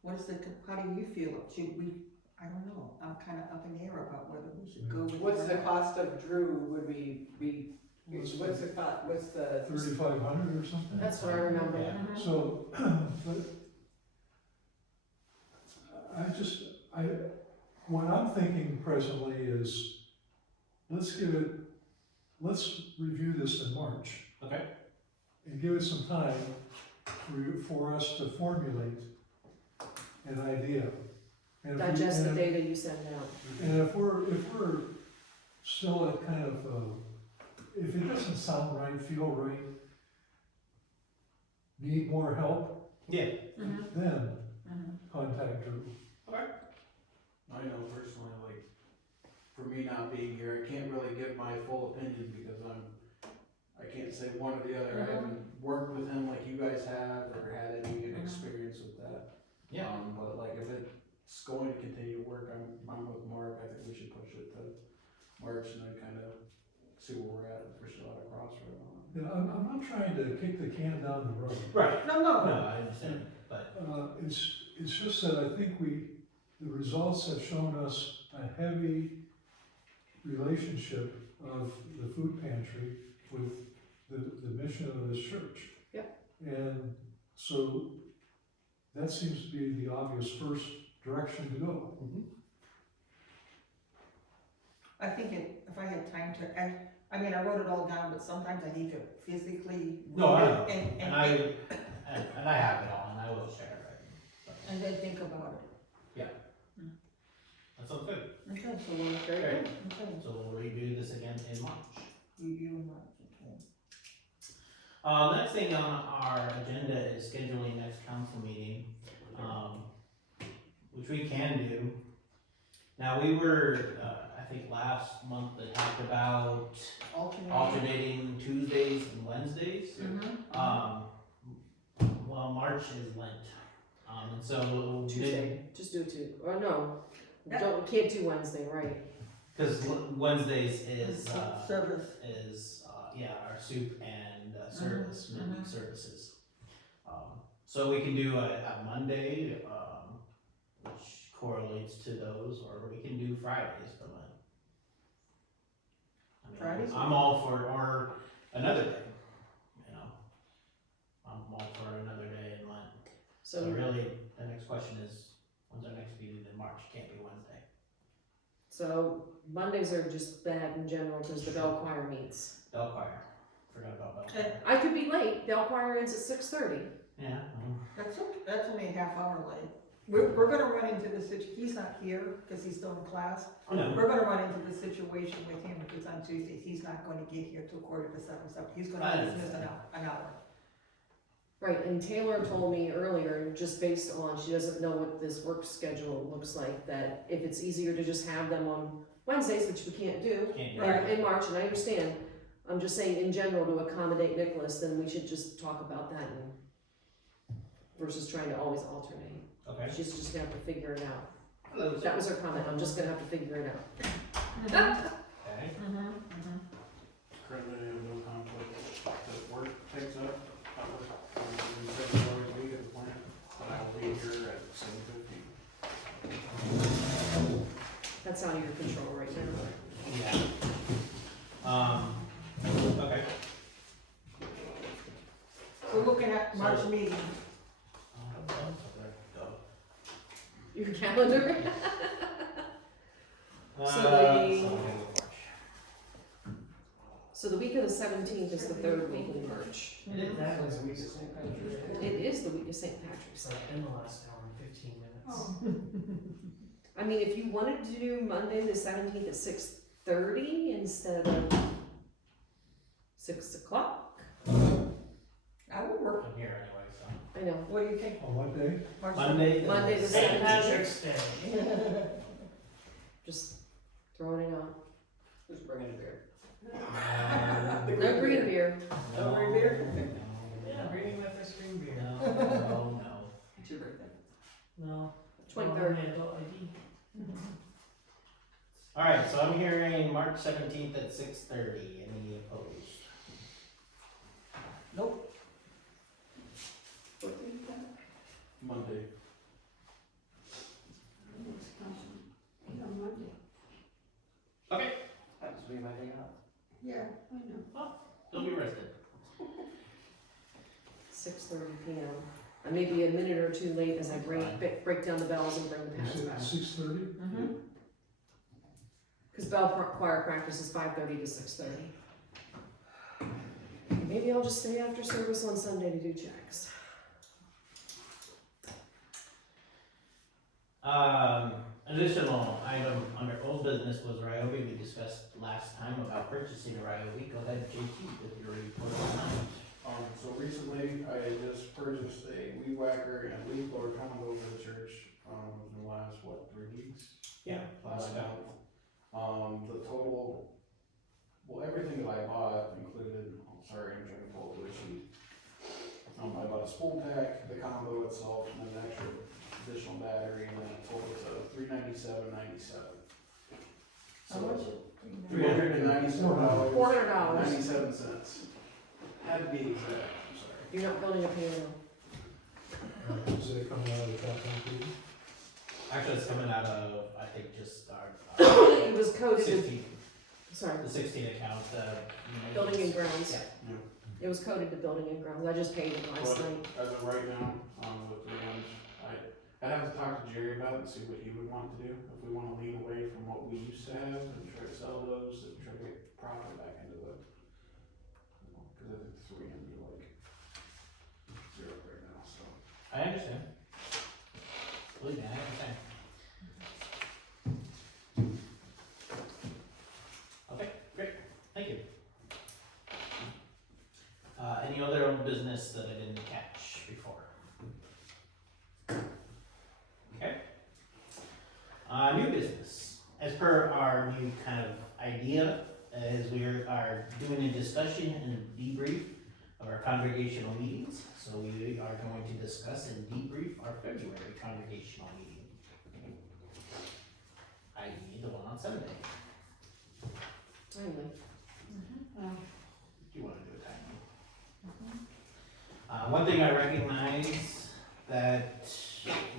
what is the, how do you feel? Should we, I don't know, I'm kinda up in the air about whether we should go with. What's the cost of Drew, would we be, what's the cost, what's the? 3,500 or something? That's what I remember. Yeah. So, but what I'm thinking presently is, let's review this in March. Okay. And give it some time for us to formulate an idea. And if we- Digest the and- data you send out. And if we're still at kind of, if it doesn't sound right, feel right, need more help, Yeah. then contact Drew. I know personally, like, for me not being here, I can't really give my full opinion because I can't say one or the other. I haven't worked with him like you guys have or had any good experience with that. Yeah. But like, if it's going to continue to work, I'm with Mark. I think we should push it to March and then kind of see where we're at, if we're still at a crossroad on it. You know, I'm not trying to kick the can down the road. Right. No, No, I understand, but It's just that I think the results have shown us a heavy relationship of the food pantry with the mission of this church. Yep. And so that seems to be the obvious first direction to go. I think if I had time to, I mean, I wrote it all down, but sometimes I need to physically No, I read know. it and I have it all, and I will share it. and then think about That sounds good. it. Okay, so we'll, Very Right. good. okay, So we'll redo this again in March. review and watch, okay. Next thing on our agenda is scheduling next council meeting, which we can do. Now, we were, I think last month they talked about alternating Tuesdays and Wednesdays. Well, March is Lent, and so Tuesday, just do two, or no, Yeah. can't do Wednesday, right? because Wednesdays is Service. our soup and service, midweek services. So we can do a Monday, which correlates to those, or we can do Fridays for Lent. I mean, Fridays? I'm all for, or another day, you know. I'm all for another day in Lent. So So, really, the next question is, when's our next meeting in March? Can't be Wednesday. so Mondays are just bad in general because the bell choir meets. Bell choir. Forgot about bell Okay. choir. I could be late, bell choir ends at 6:30. Yeah. That's okay, that's only a half hour late. We're gonna run into the he's not here, cause he's still in class. Oh, no. We're gonna run into the situation with him if it's on Tuesdays, he's not gonna get here till 6:45, so he's I gonna miss understand. an hour. Right, and Taylor told me earlier, just based on, she doesn't know what this work schedule looks like, that if it's easier to just have them on Wednesdays, which we can't do Can't do Right. in March, and I understand. I'm just saying in general to accommodate Nicholas, then we should just talk about that and versus trying to always alternate. Okay. She's just gonna have to figure it out. Hello. That was her comment, I'm just gonna have to figure it out. Okay. Currently, I have no conflict that work takes up. I work 7 hours a week at the plant, but I will be here at 7:15. That's out of your control right now. Yeah. Okay. So looking at March So- meeting, Your calendar? So So the- we'll go March. So the week of the 17th is the third week in March. That was the week of St. Patrick's Day. It is the week of St. Patrick's It's Day. like in the last hour and 15 minutes. I mean, if you wanted to do Monday the 17th at 6:30 instead of 6 o'clock, I would work, I'm here anyway, so. I know. what do you think? On what day? March Monday. Monday the St. 17th. Patrick's Day. Just throwing it out. Who's bringing a beer? No green beer. No green beer? Yeah, bringing my first green beer. No. It's your birthday. No. 23rd. My adult ID. Alright, so I'm hearing March 17th at 6:30. Any opposed? Nope. Monday. Wisconsin, it's on Monday. Happens to be my day off. Yeah, I know. Don't be rested. 6:30 p.m. I may be a minute or two late as I break down the bells and bring the You pads said back. 6:30? Mm-hmm. Because choir practice is 5:30 to 6:30. Maybe I'll just stay after service on Sunday to do checks. Additional item under old business was Ryobi. We discussed last time about purchasing a Ryobi. Go ahead, JT, with your report on So recently, I just purchased a weed whacker and leaf blower combo for the church, in the last, 3 weeks? Yeah, last month. The total, well, everything that I bought included, sorry, I'm trying to pull up the sheet. I bought a spool pack, the combo itself, and an extra additional battery, and then it totaled $397.97. How much? $397. $400. 97 cents. Had to be exact, I'm sorry. You're not building a piano. Is it coming out of the capital improvement? Actually, it's coming out of, I think, just our It was coded with, 16, sorry, the 16 account. building and grounds. Yeah. It was coded to building and grounds. I just paid it last But night. as of right now, with the ones, I'd have to talk to Jerry about it and see what he would want to do. If we wanna lean away from what we used to have and try to sell those and try to get profit back into it. Cause I think the 3Ms are like zero right now, so. I understand. Believe me, I understand. Okay, great, thank you. Any other old business that I didn't catch before? Okay. New business. As per our new kind of idea, is we are doing a discussion and a debrief of our congregational meetings. So we are going to discuss and debrief our February congregational meeting. I.e. the one on Sunday. Timely. Do you want to do a timing? One thing I recognize that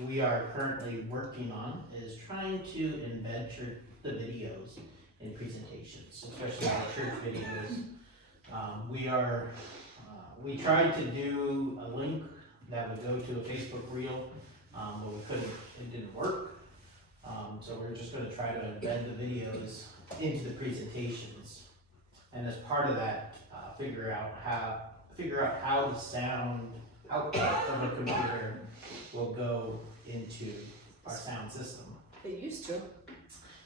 we are currently working on is trying to embed the videos in presentations, especially the church videos. We tried to do a link that would go to a Facebook reel, but we couldn't, it didn't work. So we're just gonna try to embed the videos into the presentations. And as part of that, figure out how the sound output of a computer will go into our sound system. It used to.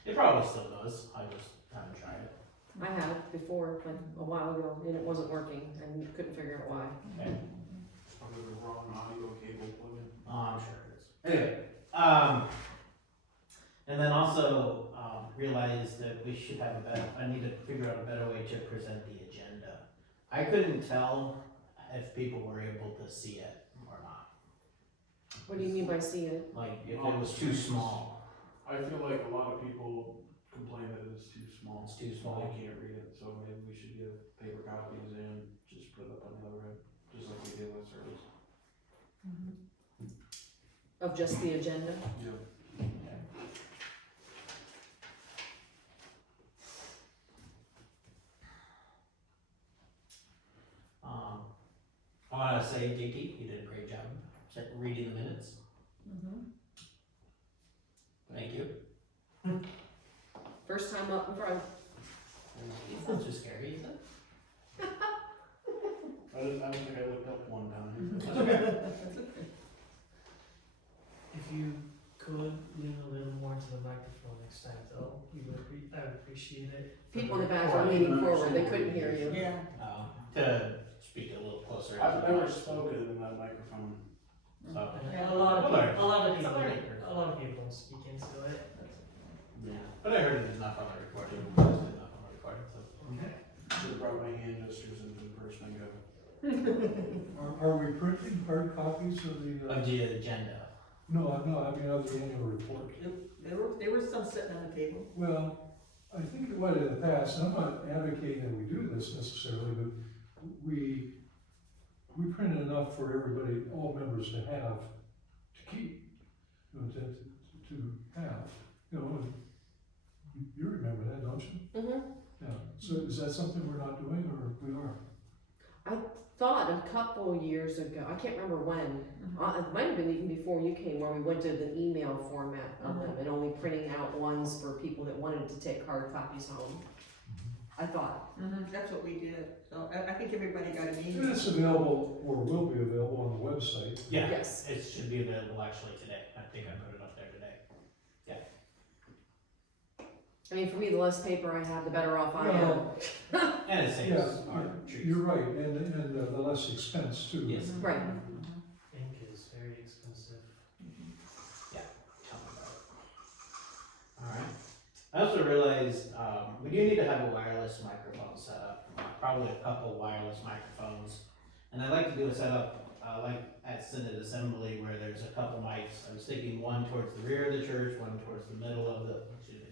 It probably still does, I just haven't tried it. I had before, like a while ago, and it wasn't working, and couldn't figure out why. Okay. It's probably the wrong audio cable plug-in. I'm sure it is. Anyway, and then also, realize that we should have I need to figure out a better way to present the agenda. I couldn't tell if people were able to see it or not, What do you mean by see it? like if it was too small. I feel like a lot of people complain that it's too small. It's too small. They can't read it, so maybe we should give paper copies and just put it up on the other end, just like we did with service. Of just the agenda? Yeah. I wanna say, JT, you did a great job reading the minutes. Thank you. First time up in front. It's not too scary, is it? I don't think I looked up one time. If you could lean a little more into the microphone next time, though, I would appreciate it. People in the back were leaning forward, they couldn't hear you. Yeah. To speak a little closer. I've never spoken in that microphone. So, Yeah, a lot of Alright. people, Alright. a lot of people speak into it. yeah, but I heard it enough on the recording, posted enough on the recording, so. Should've brought my hand gestures into the person I go. Are we printing hard copies of the, Of the agenda. no, I mean, of the annual report? There were some sitting on the table. Well, I think what in the past, and I'm not advocating that we do this necessarily, but we printed enough for everybody, all members to have keep, to have, and you remember that, don't you? Mm-hmm. Yeah, so is that something we're not doing, or we are? Thought a couple years ago, I can't remember when, Mhm. it might have been even before you came, where we went to the email format of them and only printing out ones for people that wanted to take hard copies home. I thought. That's what we did, so I think everybody got an And email. it's available, or will be available on the website. Yeah, Yes. it should be available actually today. I think I put it up there today. I mean, for me, the less paper I have, the better off I am. Well, And it saves Yeah, our trees. you're right, and the less expense too. Yes. Right. Ink is very expensive. Tell me about it. Alright. I also realized, we do need to have a wireless microphone set up, probably a couple wireless microphones. And I'd like to do a setup, like at Synod Assembly, where there's a couple mics. I was thinking one towards the rear of the church, one towards the middle of the,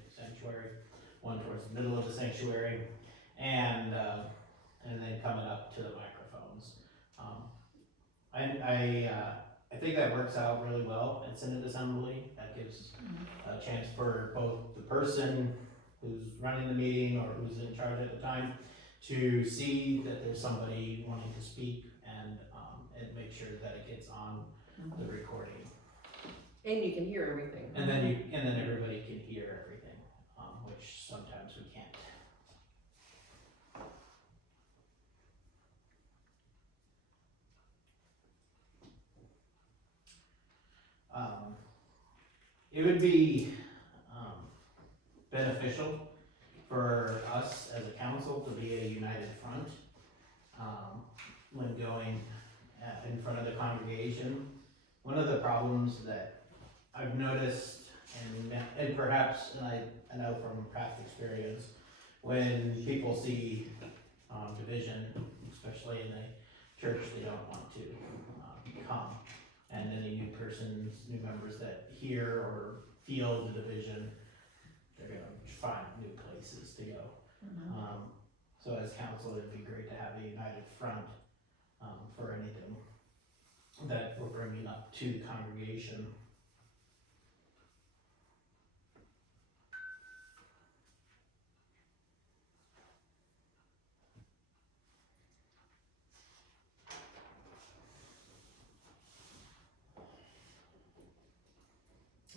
sanctuary, one towards the middle of the sanctuary, and then coming up to the microphones. I think that works out really well at Synod Assembly. That gives a chance for both the person who's running the meeting or who's in charge at the time to see that there's somebody wanting to speak, and make sure that it gets on the recording. And you can hear everything. And then everybody can hear everything, which sometimes we can't. It would be beneficial for us as a council to be a united front when going in front of the congregation. One of the problems that I've noticed, and perhaps, and I know from past experience, when people see division, especially in a church, they don't want to come. And any new members that hear or feel the division, they're gonna find new places to go. So as council, it'd be great to have a united front for anything that we're bringing up to the congregation.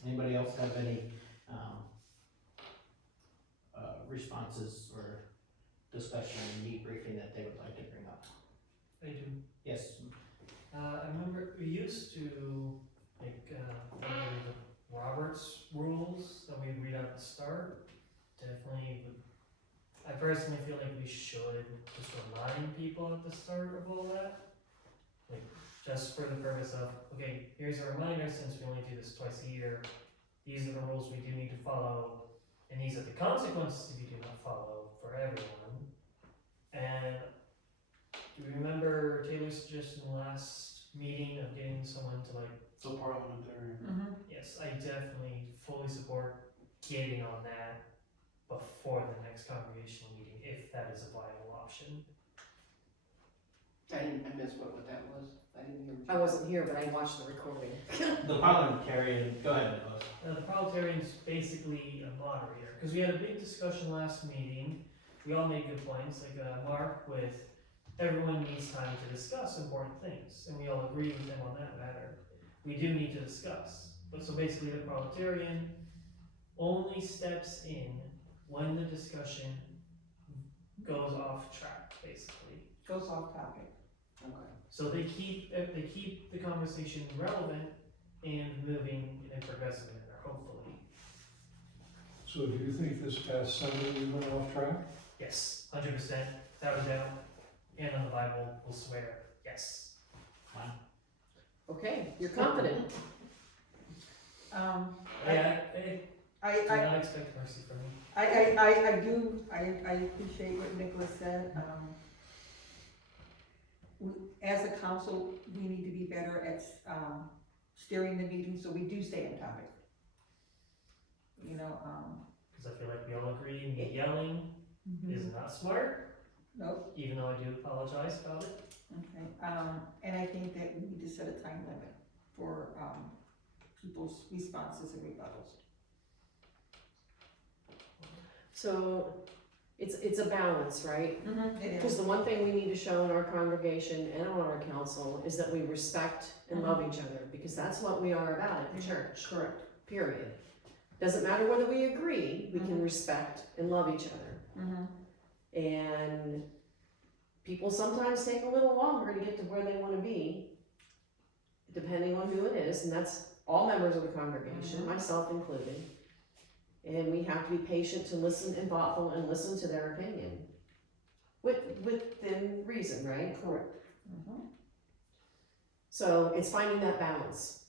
Anybody else have any responses or discussion and debriefing that they would like to bring up? I do. Yes. I remember we used to, like, the Robert's rules that we read at the start. Definitely would, I personally feel like we should just remind people at the start of all that. Like, just for the purpose of, okay, here's a reminder, since we only do this twice a year, these are the rules we do need to follow, and these are the consequences if you do not follow for everyone. And do you remember Taylor's suggestion last meeting of getting someone to, like, The parliamentarian. yes, I definitely fully support getting on that before the next congregational meeting, if that is a viable option. I missed what that was. I didn't hear. I wasn't here, but I watched the recording. The parliamentarian, go ahead, Nicholas. The parliamentarian's basically a moderator, because we had a big discussion last meeting. We all made good points, like Mark with everyone needs time to discuss important things, and we all agree with him on that matter. We do need to discuss, but so basically the parliamentarian only steps in when the discussion goes off track, basically. Goes off topic. Okay. So they keep the conversation relevant and moving in a progressive manner, hopefully. So do you think this past Sunday we went off track? Yes, 100%, without a doubt. And on the Bible, we'll swear, yes. Wow. Okay, you're confident. Yeah, do not expect mercy from me. I appreciate what Nicholas said. As a council, we need to be better at, steering the meeting, so we do stay on topic. You know, Because I feel like we all agree me yelling is not smart, nope, even though I do apologize about it. okay, and I think that we need to set a time limit for, people's responses and rebuttals. So, it's a balance, right? It Because is. the one thing we need to show in our congregation and on our council is that we respect and love each other, because that's what we are about at the church, Correct. period. Doesn't matter whether we agree, we can respect and love each other. And people sometimes take a little longer to get to where they wanna be, depending on who it is, and that's all members of the congregation, myself included. And we have to be patient to listen and thoughtful and listen to their opinion. Within reason, right? Correct. So it's finding that balance.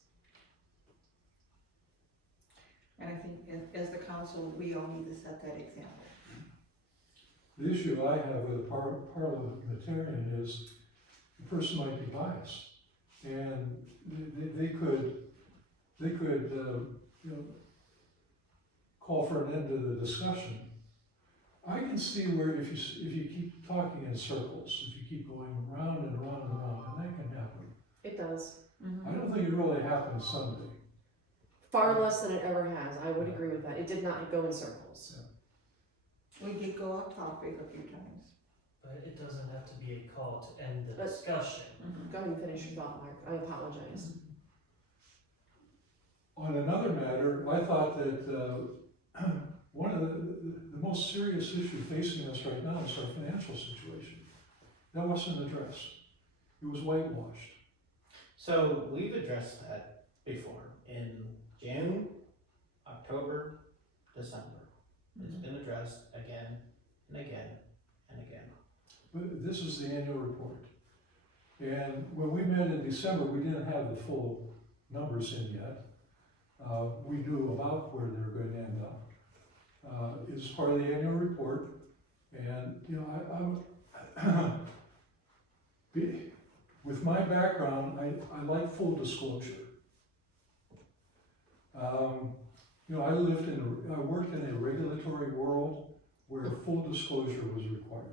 And I think as the council, we all need to set that example. The issue I have with a parliamentarian is the person might be biased. And they could, you know, call for an end to the discussion. I can see where if you keep talking in circles, if you keep going round and round and round, and that can happen. It does. I don't think it really happened Sunday. Far less than it ever has. I would agree with that. It did not go in circles. We did go off topic a few times. But it doesn't have to be a call to end the But- discussion. Go ahead and finish your thought, Mark. I apologize. On another matter, I thought that one of the most serious issue facing us right now is our financial situation. That wasn't addressed. It was whitewashed. So we've addressed that before in June, October, December. It's been addressed again and again and again. But this is the annual report. And when we met in December, we didn't have the full numbers in yet. We knew about where they were going to end up. It's part of the annual report. And, you know, with my background, I like full disclosure. You know, I worked in a regulatory world where full disclosure was required.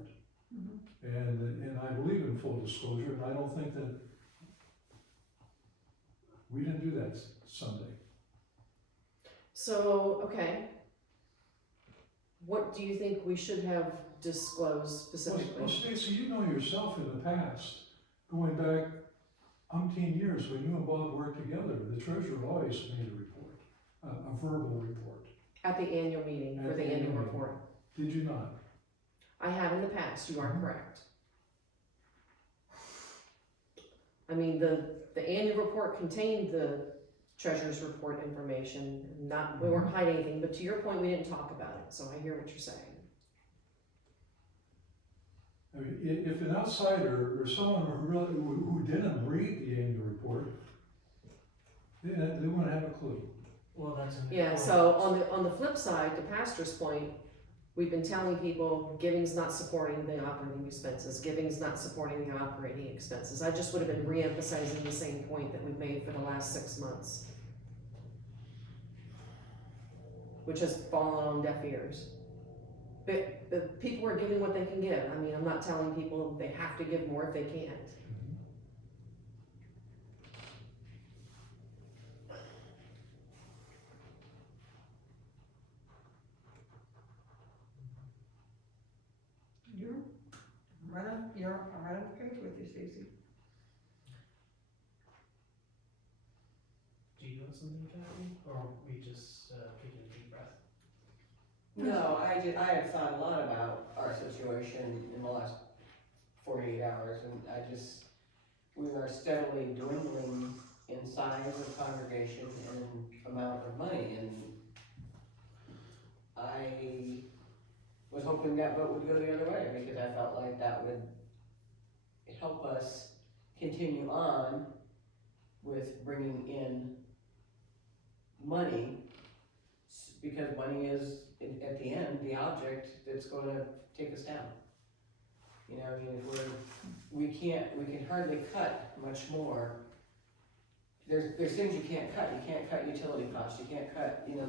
And I believe in full disclosure, and I don't think that we didn't do that Sunday. So, okay. What do you think we should have disclosed specifically? Well, Stacy, you know yourself in the past, going back umpteen years, when you and Bob worked together, the treasurer always made a report, a verbal report. At the annual meeting, for At the the annual annual report. Did you not? I have in the past, you are correct. I mean, the annual report contained the treasurer's report information, we weren't hiding anything, but to your point, we didn't talk about it, so I hear what you're saying. I mean, if an outsider or someone who didn't read the annual report, they wouldn't have a clue. Well, that's an Yeah, important- so on the flip side, to Pastor's point, we've been telling people giving's not supporting the operating expenses, giving's not supporting the operating expenses. I just would have been re-emphasizing the same point that we've made for the last 6 months. Which has fallen on deaf ears. But the people are giving what they can give. I mean, I'm not telling people they have to give more if they can't. You're right on the page with you, Stacy. Do you want something, Kathy? Or we just taking a deep breath? No, I have thought a lot about our situation in the last 48 hours, and we are steadily dwindling in size of congregation and amount of money, and I was hoping that vote would go the other way, because I felt like that would help us continue on with bringing in money, because money is, at the end, the object that's gonna take us down. You know, I mean, if we can hardly cut much more. There's things you can't cut utility costs, you can't cut, you know,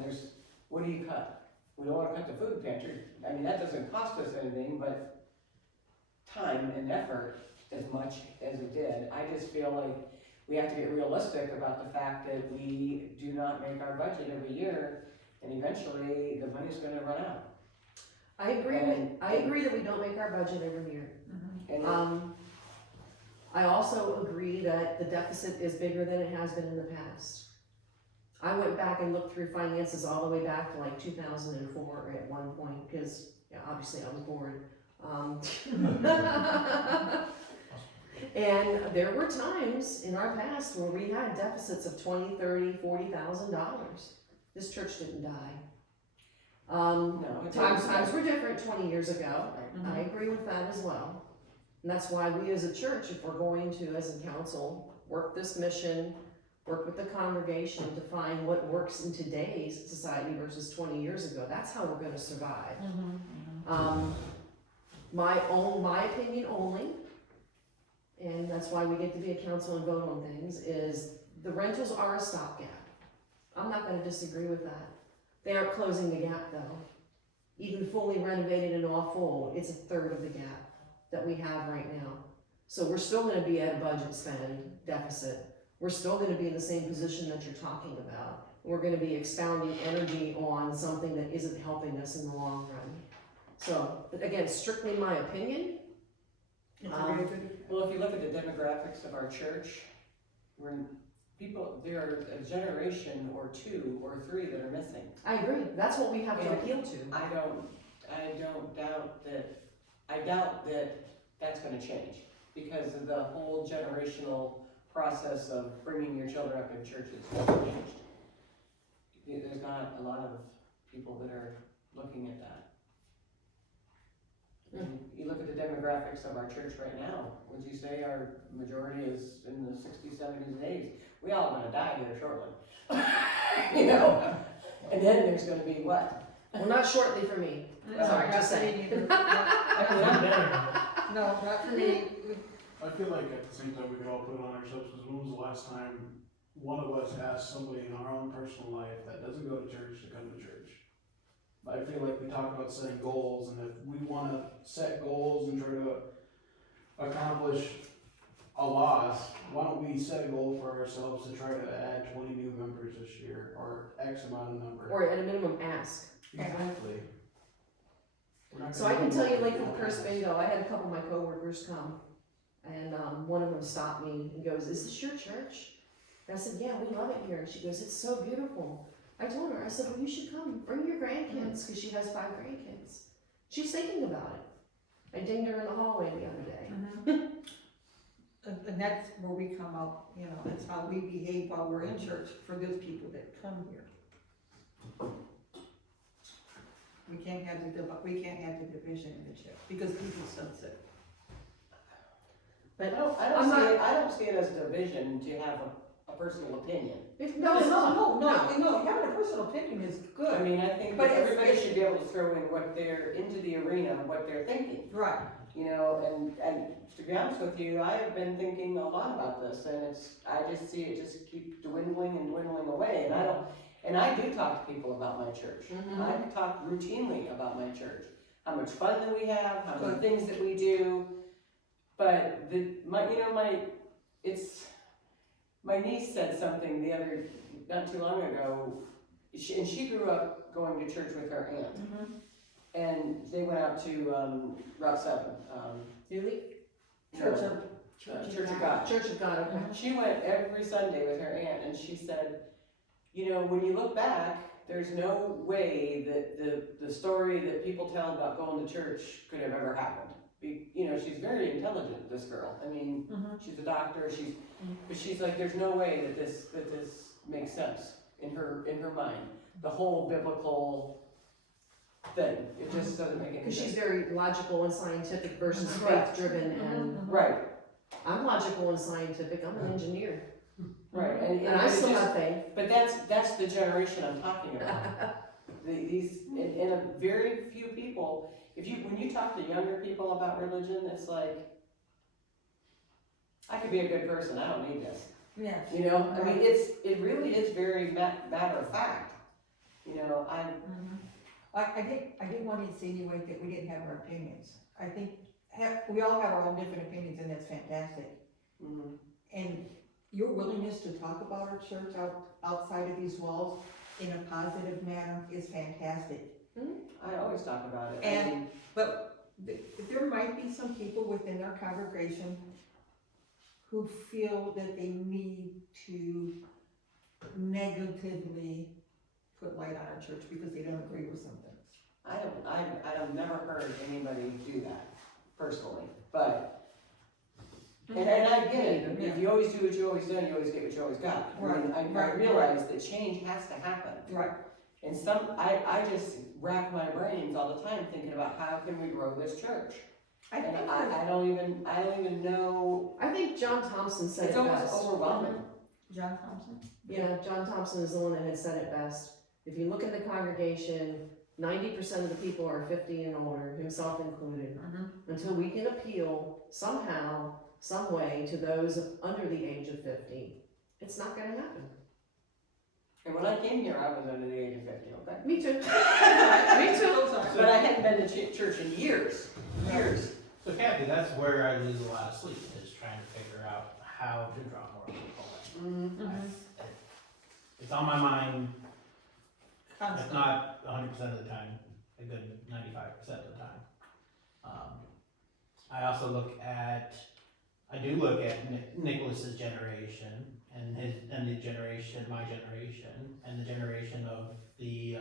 what do you cut? We don't wanna cut the food pantry, I mean, that doesn't cost us anything, but time and effort as much as it did. I just feel like we have to get realistic about the fact that we do not make our budget every year, and eventually the money's gonna run out. I agree that we don't make our budget every year. And I also agree that the deficit is bigger than it has been in the past. I went back and looked through finances all the way back to like 2004 at one point, because, yeah, obviously I was born. And there were times in our past where we had deficits of $20,000, $30,000, $40,000. This church didn't die. no, it's Times were different 20 years ago. Mhm. I agree with that as well. And that's why we as a church, if we're going to, as a council, work this mission, work with the congregation to find what works in today's society versus 20 years ago, that's how we're gonna survive. My opinion only, and that's why we get to be a council and vote on things, is the rentals are a stopgap. I'm not gonna disagree with that. They aren't closing the gap though. Even fully renovated and all full, it's a third of the gap that we have right now. So we're still gonna be at a budget spend deficit. We're still gonna be in the same position that you're talking about. We're gonna be expounding energy on something that isn't helping us in the long run. So, but again, strictly my opinion. It's a very good. Well, if you look at the demographics of our church, there are a generation or two or three that are missing. I agree, that's what we have to appeal to. I doubt that that's gonna change, because of the whole generational process of bringing your children up in churches hasn't changed. There's not a lot of people that are looking at that. And you look at the demographics of our church right now, would you say our majority is in the 60s, 70s, and 80s? We all gonna die here shortly. You know? And then there's gonna be what? Well, not shortly for me. Sorry, Not just for me saying. neither. I'm better. No, not for me. I feel like at the same time we could all put it on ourselves, because when was the last time one of us asked somebody in our own personal life that doesn't go to church to come to church? I feel like we talk about setting goals, and if we wanna set goals and try to accomplish a loss, why don't we set a goal for ourselves to try to add 20 new members this year, or X amount of number? Or at a minimum, ask. Exactly. We're not So gonna I can do tell you, what like we for the don't first ask. bingo, I had a couple of my coworkers come, and one of them stopped me and goes, "Is this your church?" And I said, "Yeah, we love it here." She goes, "It's so beautiful." I told her, I said, "Well, you should come, bring your grandkids," because she has 5 grandkids. She's thinking about it. I dinged her in the hallway the other day. And that's where we come out, you know, that's how we behave while we're in church for those people that come here. We can't have the division in the church, because people sense it. But I don't see it as a division to have a personal opinion. no, it's not. No, having a personal opinion is I good. mean, I think But that it's- everybody should be able to throw in what they're, into the arena, what they're thinking. Right. You know, and to be honest with you, I have been thinking a lot about this, and I just see it just keep dwindling and dwindling away, and I do talk to people about my church. Mhm. I talk routinely about my church, how much fun that we have, how many things that we do, but my niece said something not too long ago, and she grew up going to church with her aunt. And they went out to Route 7. Really? Church of God. Church of God, okay. She went every Sunday with her aunt, and she said, you know, when you look back, there's no way that the story that people tell about going to church could have ever happened. You know, she's very intelligent, this girl. I mean, she's a doctor. But she's like, there's no way that this makes sense in her mind. The whole biblical thing. It just doesn't make any Because sense. she's very logical and scientific versus Right. faith-driven, and Right, I'm logical and scientific. I'm an engineer, right. and I it still just- have faith. But that's the generation I'm talking about. And a very few people, when you talk to younger people about religion, it's like, I could be a good person, I don't need this. Yes. You know, I mean, it really is very matter of fact. You know, I didn't want to insinuate that we didn't have our opinions. I think we all have our own different opinions, and that's fantastic. mhm. And your willingness to talk about our church outside of these walls in a positive manner is fantastic. I always talk about it. And- There might be some people within our congregation who feel that they need to negatively put light on our church because they don't agree with something. I've never heard anybody do that personally, but, and I get it, if you always do what you always done, you always get what you always got. I mean, I realize that change has to happen. Right. And I just rack my brains all the time thinking about how can we grow this church? I And think I don't even know, I think John Thompson said it's it almost best. overwhelming. John Thompson. Yeah, John Thompson is the one that had said it best. If you look at the congregation, 90% of the people are 50 and older, himself included. Until we can appeal somehow, some way to those under the age of 50, it's not gonna happen. And when I came here, I was under the age of 50, okay? Me too. Me too. But I hadn't been to church in years. So Kathy, that's where I lose a lot of sleep, is trying to figure out how to draw more people in. It's on my mind, if not 100% of the time, a good 95% of the time. I also look at Nicholas's generation and the generation, my generation, and the generation of the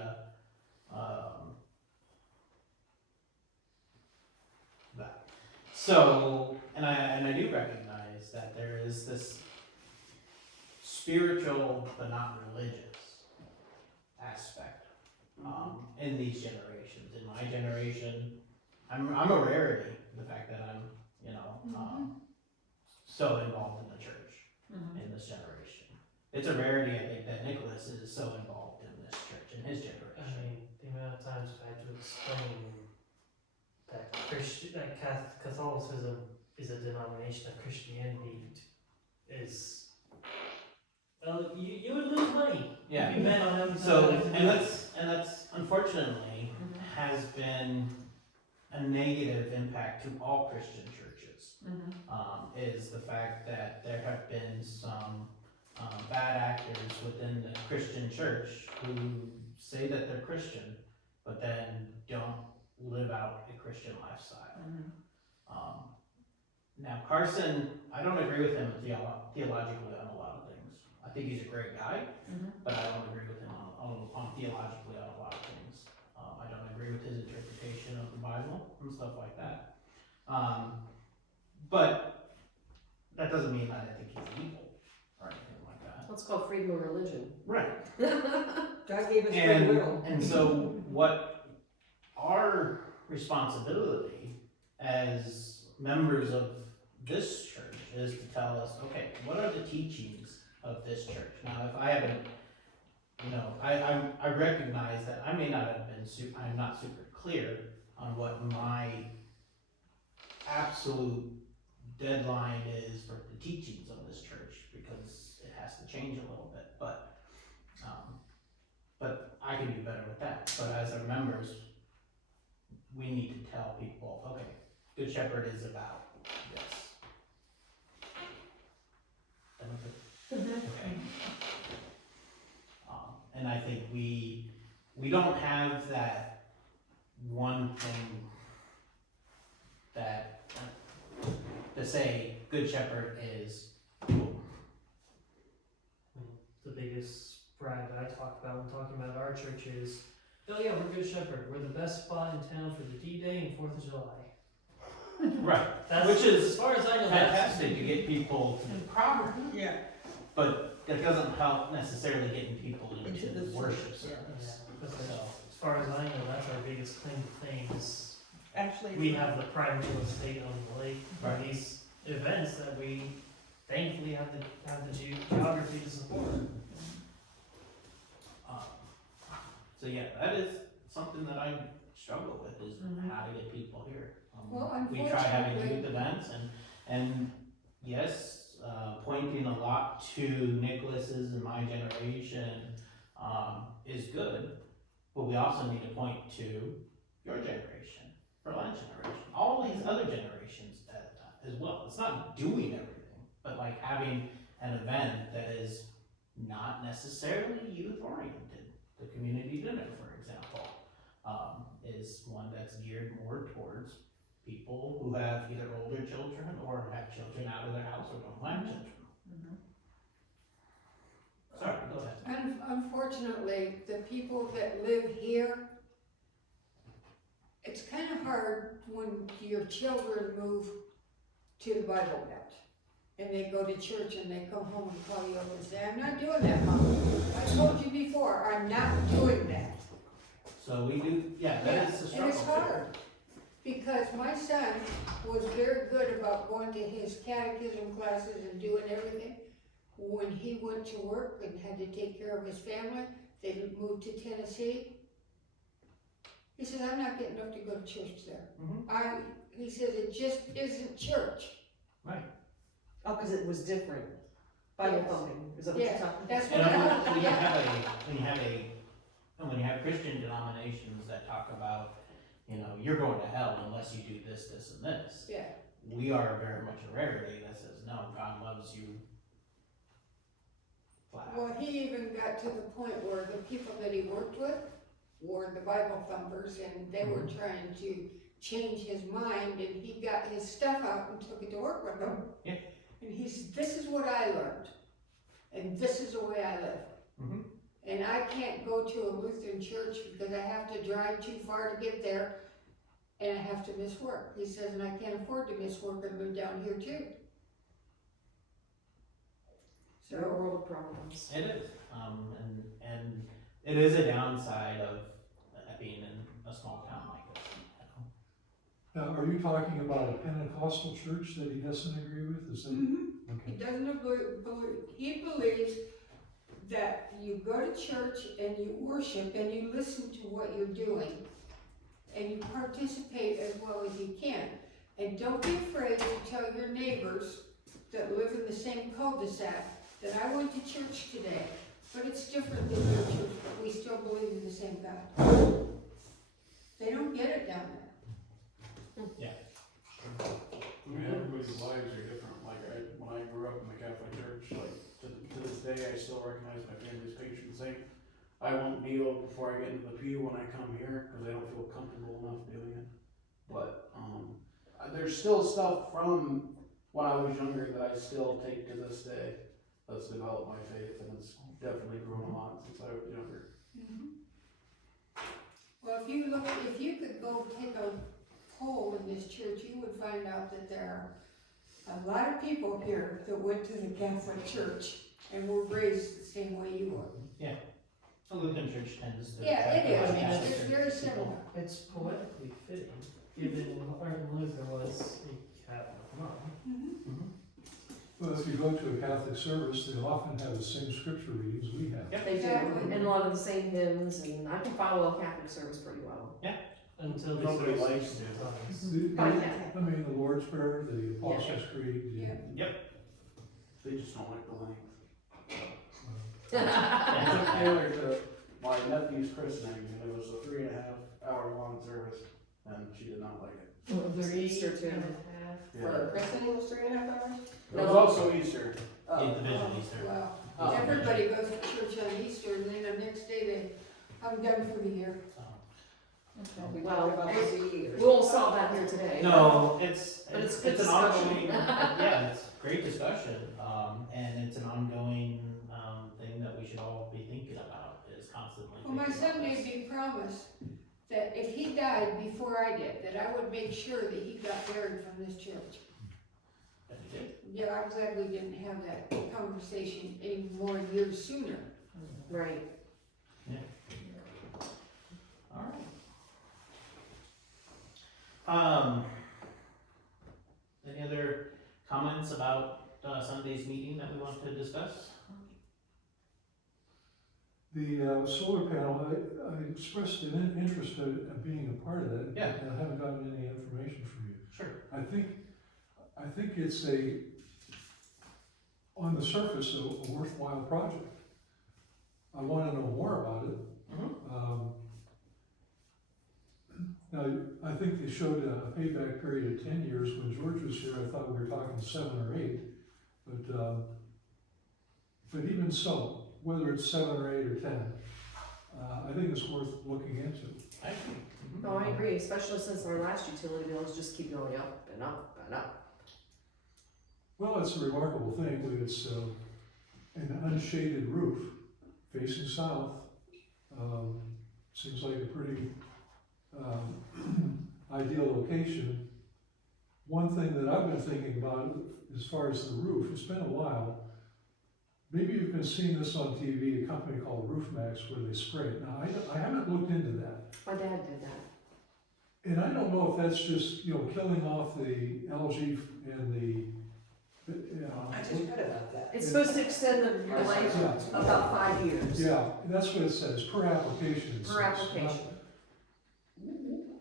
that. So, and I do recognize that there is this spiritual but not religious aspect in these generations. In my generation, I'm a rarity. The fact that I'm, so involved in the church in this generation. It's a rarity, I think, that Nicholas is so involved in this church in his I generation. mean, the amount of times I had to explain that Catholicism is a denomination of Christianity is, well, you would lose money. Yeah. If you bet on them. So, and that's unfortunately has been a negative impact to all Christian churches. Is the fact that there have been some bad actors within the Christian church who say that they're Christian, but then don't live out a Christian lifestyle. Now Carson, I don't agree with him theologically on a lot of things. I think he's a great guy, but I don't agree with him on theologically on a lot of things. I don't agree with his interpretation of the Bible and stuff like that. But that doesn't mean that I think he's evil or anything like that. What's called freedom of religion. Right. God gave us free will. And so what our responsibility as members of this church is to tell us, okay, what are the teachings of this church? Now, if I haven't, I recognize that I may not have been, I'm not super clear on what my absolute deadline is for the teachings of this church, because it has to change a little bit, but I can do better with that. But as our members, we need to tell people, okay, Good Shepherd is about this. Okay. And I think we don't have that one thing that to say Good Shepherd is cool. The biggest brag that I talk about when talking about our church is, oh yeah, we're Good Shepherd. We're the best spot in town for the D-Day and 4th of July. Right. That's, Which is as far as I know, fantastic to get people to the property, Yeah. but that doesn't help necessarily getting people into Into the the worship church, yeah. service. That's So, as far as I know, that's our biggest claim to fame is Actually. we have the prime real estate on the lake for Right. these events that we thankfully have the geography to support. so yeah, that is something that I struggle with, is how to get people here. Well, We try having unfortunately- youth events and yes, pointing a lot to Nicholas's and my generation is good, but we also need to point to your generation, Berlin's generation, all these other generations as well. It's not doing everything, but like having an event that is not necessarily youth oriented. The community dinner, for example, is one that's geared more towards people who have either older children or have children out of their house or don't have children. Sorry, go ahead. Unfortunately, the people that live here, it's kind of hard when your children move to the Bible Belt. And they go to church and they come home and call you up and say, I'm not doing that, Mom. I told you before, I'm not doing that. So we do, yeah, that is a struggle. And it's hard, because my son was very good about going to his catechism classes and doing everything. When he went to work and had to take care of his family, they moved to Tennessee. He says, I'm not getting up to go to church there. Mhm. He says, it just isn't church. Right. Oh, cause it was different. Bible Yes. thumping, is that what you're Yes, talking? that's And what when you have Christian denominations that talk about, you're going to hell unless you do this, this, and this. Yeah, We are very much a rarity that says, no, God loves you. Flat. well, he even got to the point where the people that he worked with were the Bible thumpers, and they were trying to change his mind, and he got his stuff out and took it to work with them. Yeah. And he said, this is what I learned, and this is the way I live. Mhm. And I can't go to a Lutheran church because I have to drive too far to get there, and I have to miss work. He says, and I can't afford to miss work and live down here too. Your So, world of problems. It is, and it is a downside of being in a small town like this. Now, are you talking about a Pentecostal church that he doesn't agree with? Is that, he okay, doesn't believe, he believes that you go to church and you worship and you listen to what you're doing and you participate as well as you can. And don't be afraid to tell your neighbors that live in the same cul-de-sac that I went to church today, but it's different than your church, but we still believe in the same God. They don't get it down there. I mean, everybody's lives are different. Like, when I grew up in the Catholic Church, like, to this day, I still recognize my family's patron saint. I won't kneel before I get into the pew when I come here, because I don't feel comfortable enough doing it. But, there's still stuff from when I was younger that I still take to this day that's developed my faith, and it's definitely grown a lot since I was younger. Well, if you could go take a poll in this church, you would find out that there are a lot of people here that went to the Catholic Church and were raised the same way you were. The Lutheran church tends to. Yeah, it is, Catholic it's very people. similar. It's poetically fitting, given Martin Luther was a Catholic monk. Mhm. well, if you go to a Catholic service, they often have the same scripture readings we have. Yep. They do, Exactly. and a lot of the same hymns, and I can follow a Catholic service pretty well. Until they Nobody start likes speaking to. tongues. I mean, the Lord's Prayer, the Apostles' Creed. Yeah. They just don't like the length. Yeah. I took Taylor to my nephew's christening, and it was a 3.5-hour long service, and she did not like it. There's Easter too. For the christening was 3.5 hours? It was also Easter. Oh. Yeah, the vision Easter. Well, Oh. everybody goes to church on Easter, and then the next day I'm done for the year. We Well, talked about this a year. We'll solve that here today. No, it's But it's it's good an discussion. ongoing, yeah, it's great discussion, and it's an ongoing, thing that we should all be thinking about, is constantly. Well, my thinking son about made this. me promise that if he died before I did, that I would make sure that he got buried from this church. That you did. Yeah, I'm glad we didn't have that conversation any more years sooner. Right. All right. Any other comments about Sunday's meeting that we want to discuss? The solar panel, I expressed an interest in being a part of that. Yeah. And I haven't gotten any information from you. Sure. I think it's on the surface, a worthwhile project. I wanna know more about it. Mhm. Now, I think they showed a payback period of 10 years. When George was here, I thought we were talking 7 or 8, but But even so, whether it's 7 or 8 or 10, I think it's worth looking into. I agree. No, I agree, especially since our last utility bills just keep going up and up and up. Well, it's a remarkable thing that it's an unshaded roof facing south. Seems like a pretty ideal location. One thing that I've been thinking about as far as the roof, it's been a while. Maybe you've been seeing this on TV, a company called Roof Max where they spray it. Now, I haven't looked into that. My dad did that. And I don't know if that's just, killing off the algae and the, I just read about that. It's supposed to extend the life Yeah. about 5 years. yeah, that's what it says, per application. it Per says. application.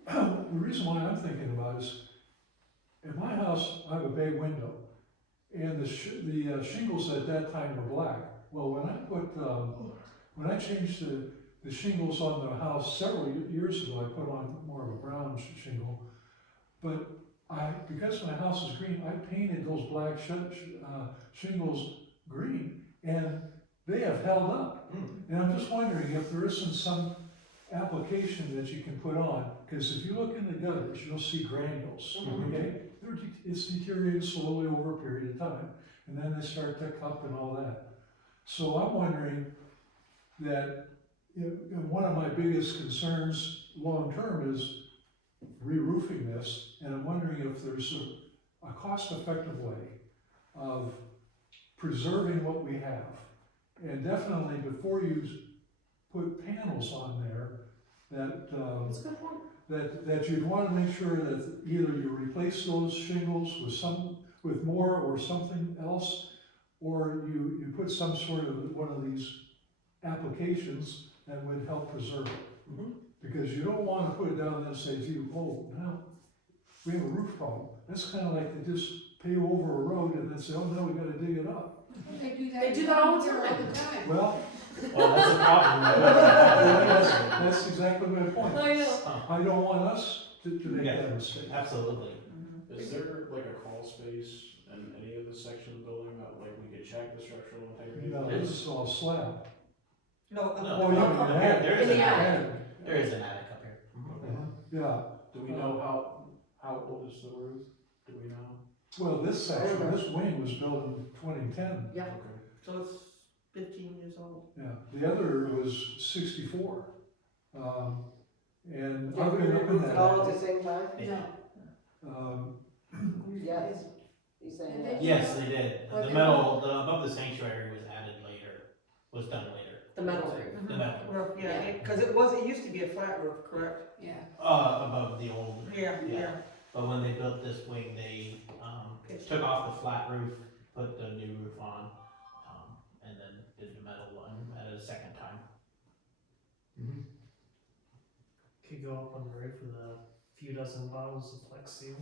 The reason why I'm thinking about is, at my house, I have a bay window, and the shingles at that time were black. Well, when I changed the shingles on the house several years ago, I put on more of a brown shingle, but because my house is green, I painted those black shingles green, and they have held up. And I'm just wondering if there isn't some application that you can put on, because if you look in the gutters, you'll see granules, okay? It's deteriorating slowly over a period of time, and then they start to cup and all that. So I'm wondering that, one of my biggest concerns long-term is re-roofing this, and I'm wondering if there's a cost-effective way of preserving what we have. And definitely before you put panels on there, that That's a good point. that you'd want to make sure that either you replace those shingles with more or something else, or you put some sort of one of these applications that would help preserve it. Because you don't want to put it down there and say to you, oh, now we have a roof problem. That's kind of like they just pave over a road and then say, oh no, we got to dig it up. They do that. They do that all the here time. Well, Well, that's the problem. that's exactly my point. I know. I don't want us to make Yeah. that mistake. Absolutely. Is there like a crawl space in any of the section of the building that like we could check the structural integrity? No, this is all slab. No, No, Oh, yeah, up yeah. here, there is In an the attic. attic. There is an attic up here. Yeah, Do we know how old is the roof? Do we know? well, this section, this wing was built in 2010. Yeah. Okay. so it's 15 years old. Yeah, the other was 64. And Did I've we been up in remove that it all at attic. the same time? No. Yes. He's saying And yes. Yes, they did. But The they metal, above the sanctuary was added later, was done later. The metal roof. The metal, Well, yeah, because it used to be a flat roof, correct? Yeah. above the old. Yeah, yeah. But when they built this wing, they, took off the flat roof, put the new roof on, and then did the metal one at a second time. Could go up on the roof with a few dozen bottles of Flex Seal.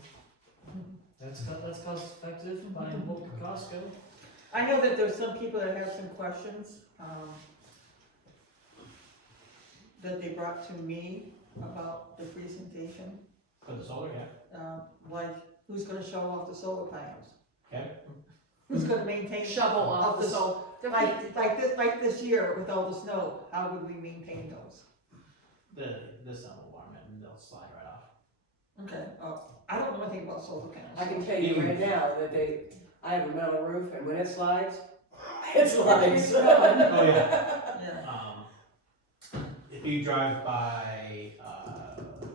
That's cost effective, buying bulk at Costco. I know that there's some people that have some questions, that they brought to me about the presentation. For the solar, yeah. Like, who's gonna show off the solar panels? Okay. Who's gonna maintain? Shovel off the solar? They're Like this year with all the snow, how would we maintain those? The sun will warm it and they'll slide right off. Okay, I don't know anything about solar panels. I can tell you right now that I have a metal roof and when it slides, it slides. Oh, yeah. Yeah. If you drive by,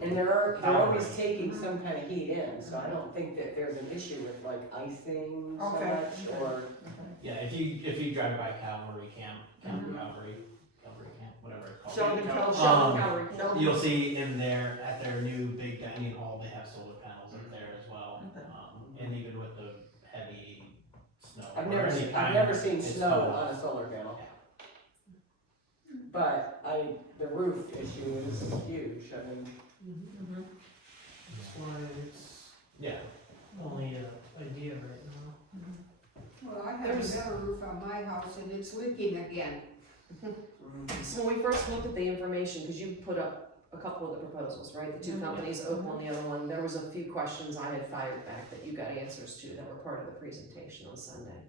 And they're always taking some kind of heat in, so I don't think that there's an issue with like icing so Okay. much or. yeah, if you drive by Calvary Camp, Calvary Camp, whatever it's called. Sheldon Kelly. Calvary. You'll see in there, at their new big dining hall, they have solar panels up there as well. Okay. And even with the heavy snow. I've or never any seen, kind, I've never seen it's snow cold. on a solar panel. But the roof issue is huge, I mean. Mhm. That's why it's Yeah. only an idea right now. Well, I have a metal roof on my house and it's leaking again. So when we first looked at the information, because you put up a couple of the proposals, right? The two companies, Opal and the other one, there was a few questions I had fired back that you got answers to that were part of the presentation on Sunday.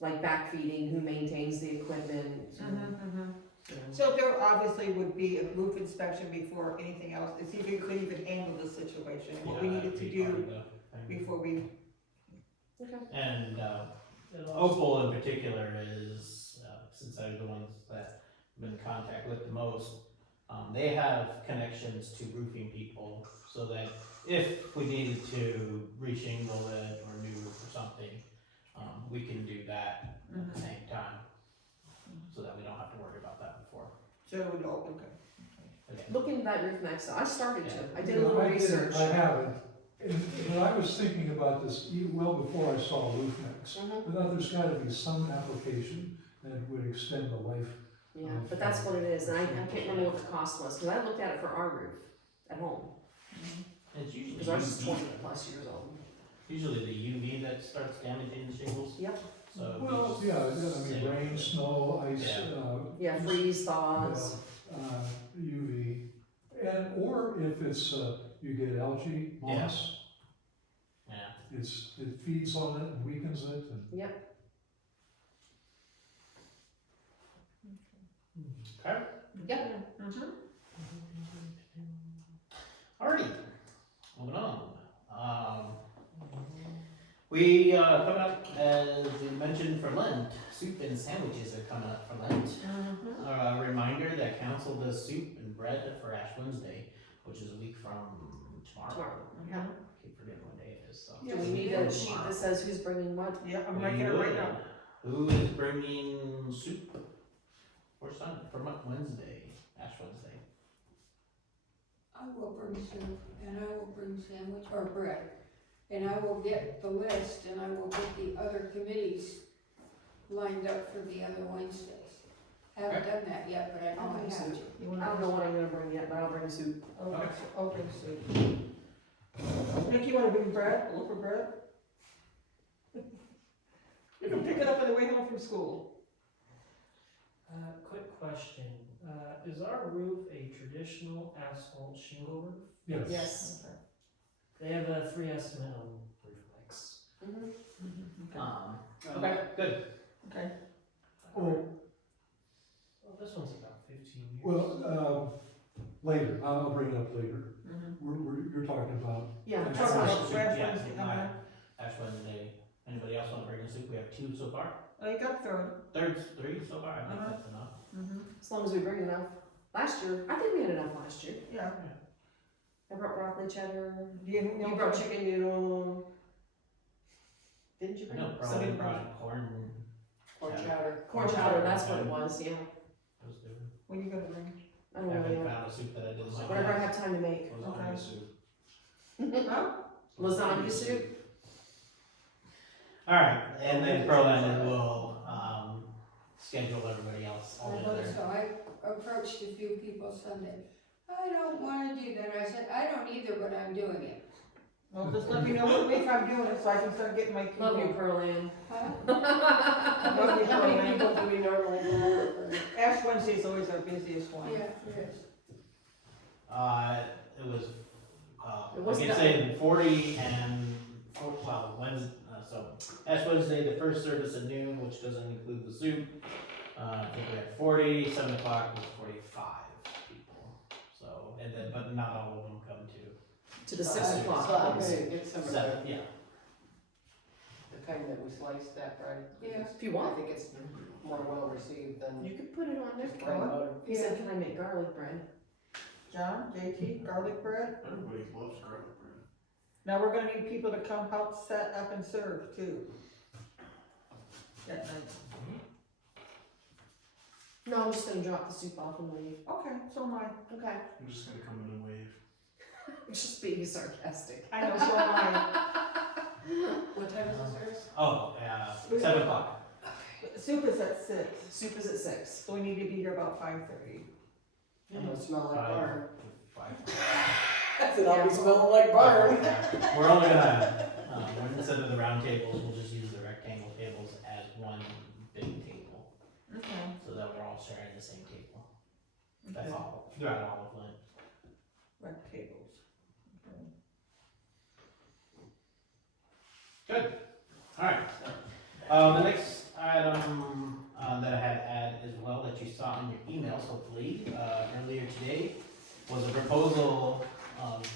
like backfeeding, who maintains the equipment. You know. So there obviously would be a roof inspection before anything else, to see if we could even handle the situation, and what we Yeah, needed that'd to be part do of the thing. before we, And Opal in particular is, since they're the ones that I've been in contact with the most, they have connections to roofing people, so that if we needed to reshingle it or new roof or something, we can do that at the same time, so that we don't have to worry about that before. so we go, okay. Again, Look into that roof next. I started to. I did a You know, little I didn't- research. I haven't, and I was thinking about this well before I saw roof mix. Mhm. I thought there's gotta be some application that would extend the life. Yeah, but that's what it is, and I can't remember what the cost was, because I looked at it for our roof at home, it's usually because ours is UV, 20+ years old. usually the UV that starts damaging the shingles. Yep. So Well, we yeah, just I mean, save rain, it. snow, ice, Yeah. Yeah, freeze, thaws. UV, and, or if it's, you get algae, moss, Yeah. it feeds on it and weakens it, and Okay. Yep. Alrighty, moving on. We coming up, as we mentioned for Lent, soup and sandwiches are coming up for Lent. A reminder that council does soup and bread for Ash Wednesday, which is a week from tomorrow. Tomorrow. Yeah. I keep forgetting what day it is, so. Do we need a sheet that says who's bringing what? Yeah, I'm We making it right would. now. Who is bringing soup for Sunday, for Wednesday, Ash Wednesday? I will bring soup, and I will bring sandwich or bread, and I will get the list, and I will get the other committees lined up for the other Wednesdays. Haven't done that yet, but I know I have to. You I wanna don't know what I'm gonna bring yet, but I'll bring soup. Open soup. Nick, you wanna bring bread, look for bread? You can pick it up on the way home from school. Quick question, is our roof a traditional asphalt shingle roof? yes. Yes. They have a free estimate on roof mix. Okay, good. Okay. Oh, Well, this one's about 15 years. well, later, I'll bring it up later. You're talking about, Yeah. That's Talk fine. about bread Yeah, Wednesday, yeah. Ash Wednesday. Anybody else want to bring a soup? We have 2 so far. Oh, you got third. Third's 3 so far. I think Uh-huh. that's enough. As long as we bring enough. Last year, I think we had enough last year. Yeah. I brought broccoli cheddar. You You brought chicken noodle. Didn't you I bring? know Somebody Brian brought corn. Corn chowder. Corn chowder, that's what it was, yeah. Was doing. What are you gonna bring? I don't Haven't know. found a soup that I didn't like. Whatever I have time to make. Okay. soup. Huh? Lasagna soup. Alright, and then Pearland will, schedule everybody else all I hope together. so. I approached a few people Sunday. I don't wanna do that. I said, I don't either, but I'm doing it. Well, just let me know what week I'm doing it so I can start getting my people. Love you, Pearland. Huh? Love you, How many Pearland. people do we normally go? Ash Wednesday is always our busiest one. Yeah, it is. It was, It I wasn't can that- say 40 and, well, Wednesday, so Ash Wednesday, the first service at noon, which doesn't include the soup. I think we had 40, 7 o'clock was 45 people. So, and then, but not all of them come To the So 6 I'm o'clock. gonna get some to of 7, the, yeah. the kind that we sliced that right. Yeah. If you want. I think it's more well received than You could put it on there. just plain butter. He said, can I make garlic bread? John, JT, garlic bread. Everybody loves garlic bread. Now we're gonna need people to come help set up and serve too. That night. No, I'm just gonna drop the soup off and leave. Okay, so am I. Okay. I'm just gonna come in and wave. I'm just being sarcastic. I know, so am I. What time is the service? Oh, 7 o'clock. Soup is at 6, Soup is at 6. so we need to be here about 5:30. It'll smell like 5, barn. 5. That's it, I'll be smelling like barn. We're only gonna, instead of the round tables, we'll just use the rectangle tables as one big table, Okay. so that we're all sharing the same table. That's all, throughout all of Lent. Rec tables. Okay. Good, alright. The next item that I had to add as well that you saw in your emails, hopefully, earlier today, was a proposal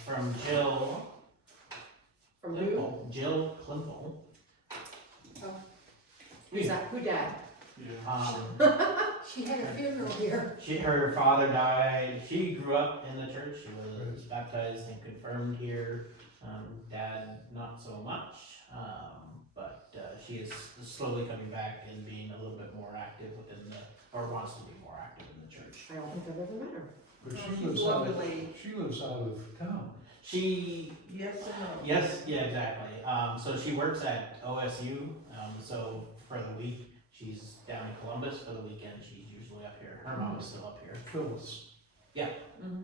from Jill From who? Klimple. Jill Klimple. Who's that? Who dad? She had a funeral here. Her father died. She grew up in the church. She was baptized and confirmed here. Dad, not so much. But she is slowly coming back and being a little bit more active within or wants to be more active in the church. I don't think I've ever met her. But Oh, she she's lives out of, lovely. she lives out of town. She, Yes and no. yes, yeah, exactly. So she works at OSU. So for the week, she's down in Columbus. For the weekend, she's usually up here. Her mom is still up here. Phyllis. Mhm.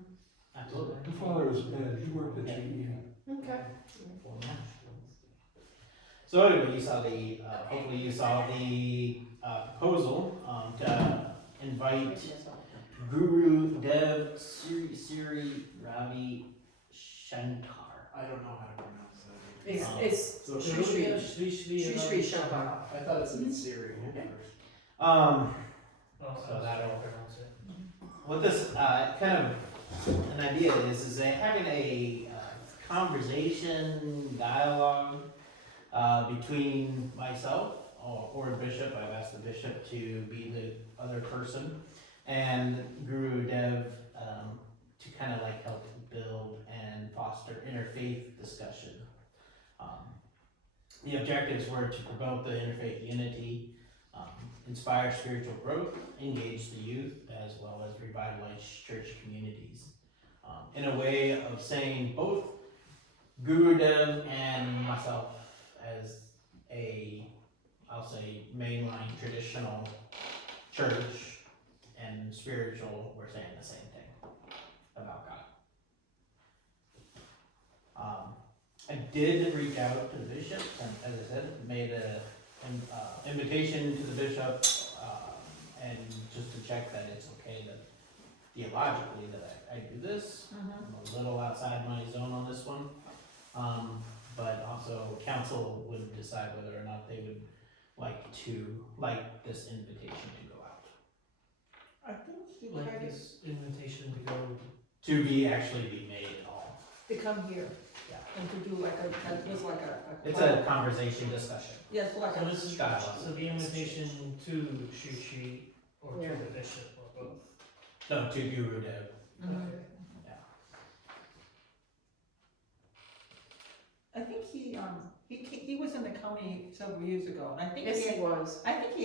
Absolutely. Her father was dead, he worked at GE. Okay. So anyway, you saw the, hopefully you saw the proposal to invite Guru Dev Siri Ravi Shankar. I don't know how to pronounce that. It's So Shri Shri Shankar. I thought it said Siri at first. Oh, So I that'll- don't pronounce it. What this kind of an idea is they having a conversation, dialogue between myself or the bishop. I've asked the bishop to be the other person, and Guru Dev to kind of like help build and foster interfaith discussion. The objectives were to promote the interfaith unity, inspire spiritual growth, engage the youth, as well as revitalize church communities. In a way of saying both Guru Dev and myself as I'll say mainline traditional church and spiritual, we're saying the same thing about God. I did reach out to the bishop, and as I said, made an invitation to the bishop, and just to check that it's okay that theologically that I do this. Mhm. I'm a little outside my zone on this one. But also council would decide whether or not they would like this invitation to go out. I think he Like tried this invitation to go. To be actually be made at all. to come here. Yeah. And to do like it was like a. It's a conversation discussion. Yes, like So a. this is, Dialogue. so the invitation to Shri or to Yeah. the bishop or both. No, to Guru Dev. Mhm. Yeah. I think he was in the county several years ago, and I think Yes, he was. I think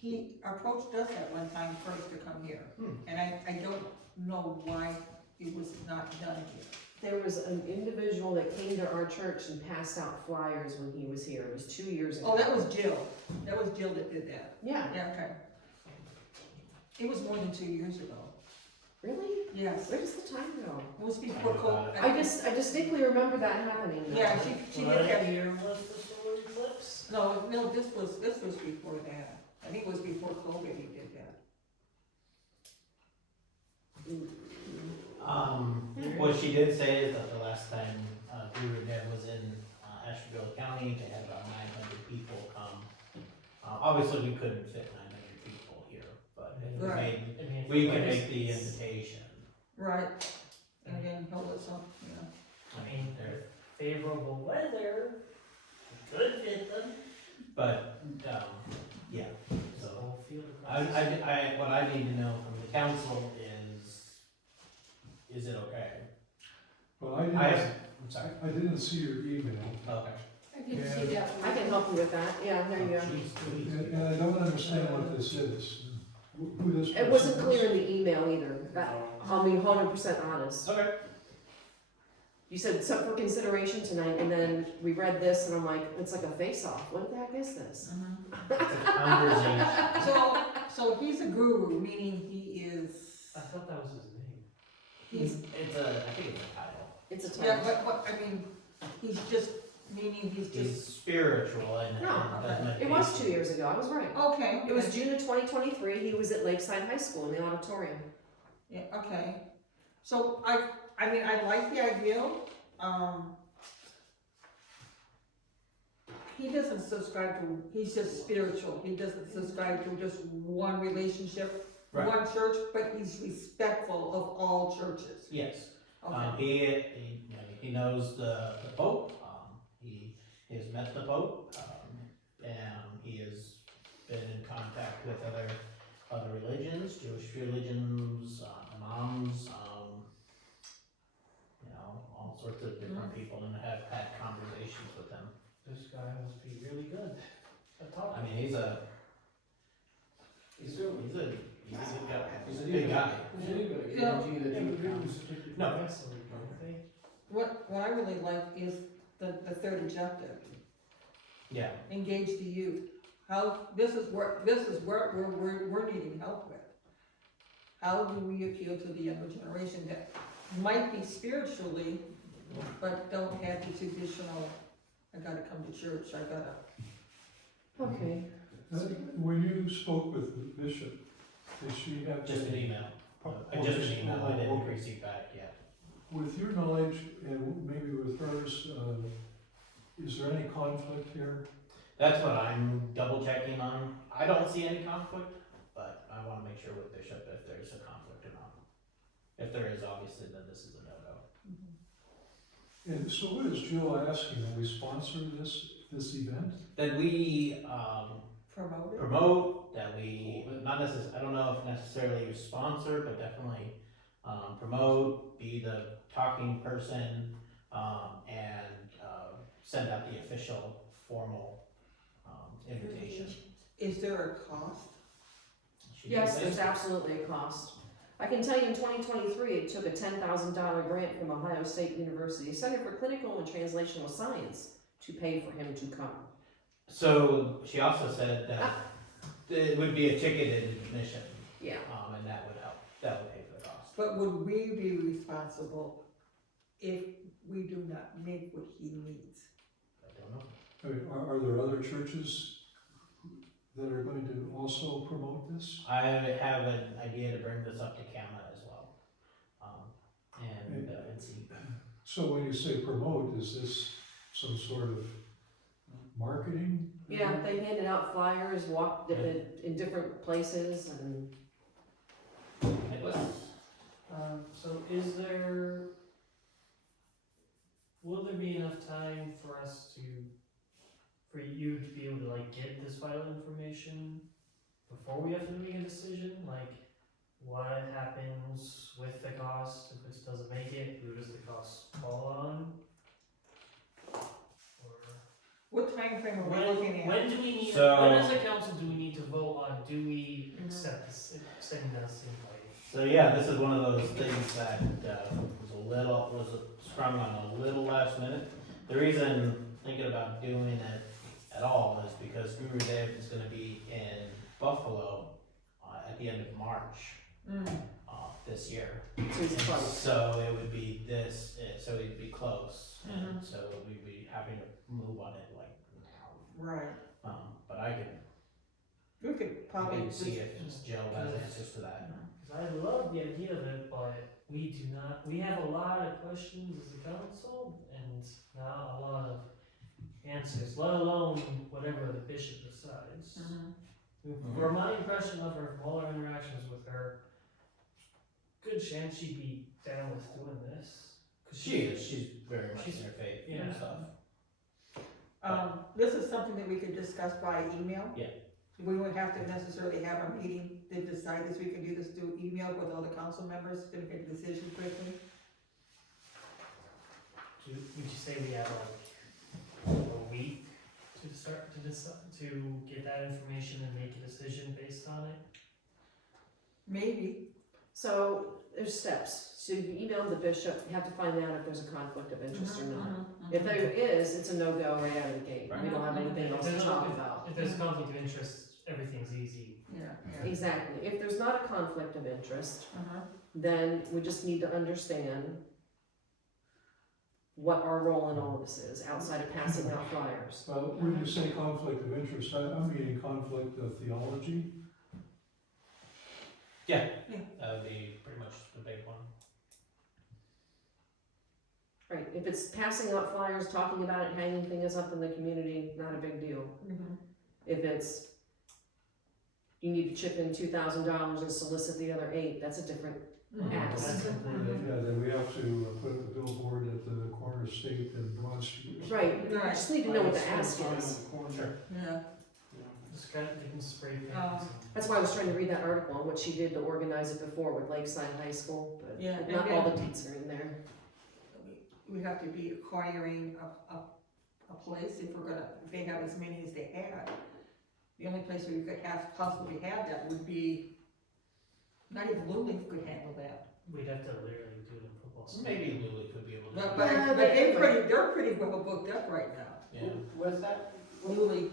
he approached us at one time first to come here. And I don't know why it was not done here. There was an individual that came to our church and passed out flyers when he was here. It was 2 years ago. Oh, that was Jill. That was Jill that did that. Yeah, Yeah, okay. It was more than 2 years ago. really? Yes. Where does the time go? It was before COVID. I distinctly remember that happening. Yeah, she did that. year was the solar eclipse? No, this was before that. I think it was before COVID he did that. What she did say is that the last time Guru Dev was in Asheville County, they had about 900 people come. Obviously, we couldn't fit 900 people here, but if we Right. made, we can make the invitation. Right. And then hold us up, yeah. I mean, they're, Favorable weather, could fit them. but, yeah, so. Whole field across the street. What I need to know from the council is it okay? Well, I'm sorry. I didn't see your email, Okay. I didn't see that I one. can help you with that. Yeah, there you go. and I don't understand what this is, who this person is. It wasn't clear in the email either. I'll be 100% honest. Okay. You said something for consideration tonight, and then we read this, and I'm like, it's like a face-off. What the heck is this? It's a conversation. So he's a guru, meaning he is, I thought that was his name. he's, I think it's a title. It's a yeah, title. but, I mean, he's just, meaning he's He's just, spiritual and No, does meditation. It was 2 years ago. I was right. okay. It was June of 2023. He was at Lakeside High School in the auditorium. Yeah, okay. So I mean, I like the idea, he doesn't subscribe to, he's just spiritual, he doesn't subscribe to just one relationship, Right. one church, but he's respectful of all churches. Yes. Okay. He knows the Pope. He has met the Pope, and he has been in contact with other religions, Jewish religions, imams, all sorts of different people, and have had conversations with them. This guy must be really good at talking. I mean, he's a good guy. He's a good guy. I Yeah. guarantee that Yeah, you but come. we should No. cancel it, don't they? What I really like is the third objective, Yeah. engage the youth. This is where we're needing help with. How do we appeal to the younger generation that might be spiritually, but don't have the traditional, I gotta come to church, I gotta. Okay, When you spoke with the bishop, did she have? Just an email. Just an email. I didn't receive back yet. With your knowledge and maybe with hers, is there any conflict here? That's what I'm double checking on. I don't see any conflict, but I wanna make sure with Bishop if there's a conflict or not. If there is, obviously, then this is a no-go. And so what is Jill asking, that we sponsor this event? That we, Promote it. promote, that we, not I don't know if necessarily you sponsor, but definitely, promote, be the talking person, and, send out the official formal, invitation. Is there a cost? She yes, did there's say- absolutely a cost. I can tell you in 2023, it took a $10,000 grant from Ohio State University Center for Clinical and Translational Science to pay for him to come. So she also said that it would be a ticketed admission, Yeah, and that would help, that would pay for the cost. But would we be responsible if we do not make what he needs? I don't know. I mean, are there other churches that are going to also promote this? I have an idea to bring this up to CAMA as well, and see. So when you say promote, is this some sort of marketing? yeah, they handed out flyers, walked in different places, and It was, So will there be enough time for you to be able to like get this vital information before we have to make a decision? Like, what happens with the cost if it doesn't make it? Who does the cost fall on? Or What time frame are we looking at? when do we need? So- when as a council do we need to vote on? Do we accept this, sending us invite? so yeah, this is one of those things that, was sprung on a little last minute. The reason thinking about doing it at all is because Guru Dev is gonna be in Buffalo, at the end of March, this year. so it's close. So it would be so it'd be close, and so we'd be having to move on it like now. Right. But I We could can probably see just, if Jill has answers to that. Cause I love the idea of it, but we have a lot of questions as a council and not a lot of answers, let alone whatever the bishop decides. From my impression of her, from all our interactions with her, good chance she'd be down with doing this. 'Cause She's very much she's- in her faith yeah. and stuff. this is something that we could discuss by email. Yeah. We wouldn't have to necessarily have a meeting to decide this, we can do this through email with all the council members to make a decision quickly. Would you say we have like a week to start to decide, to get that information and make a decision based on it? Maybe, So there's steps. So you email the bishop, you have to find out if there's a conflict of interest or not. If there is, it's a no-go right out of the gate. We don't have anything else to talk about. If there's a conflict of interest, everything's easy. yeah, Exactly. If there's not a conflict of interest, uh-huh. then we just need to understand what our role in all of this is, outside of passing out flyers. Well, when you say conflict of interest, I'm meaning conflict of theology. That would be pretty much the big one. Right, if it's passing out flyers, talking about it, hanging things up in the community, not a big deal. If it's, you need to chip in $2,000 and solicit the other 8, that's a different ask. That's completely. Yeah, then we have to put a billboard at the corner of State and Broad Street. Right, you Right. just need to know what the ask Sign on is. the corner, Sure. Yeah. you know. Just got, you can spray paint. Oh. That's why I was trying to read that article on what she did to organize it before with Lakeside High School, but Yeah, and not all the then- deets are in there. We have to be acquiring a place if we're gonna, if they have as many as they had. The only place we could have, possibly have that would be, not even Little League could handle that. We'd have to literally do it in football. Maybe Lily could be able to. But, do but, that. Yeah, but they- they're pretty well booked up right now. Yeah. What's that? Little League,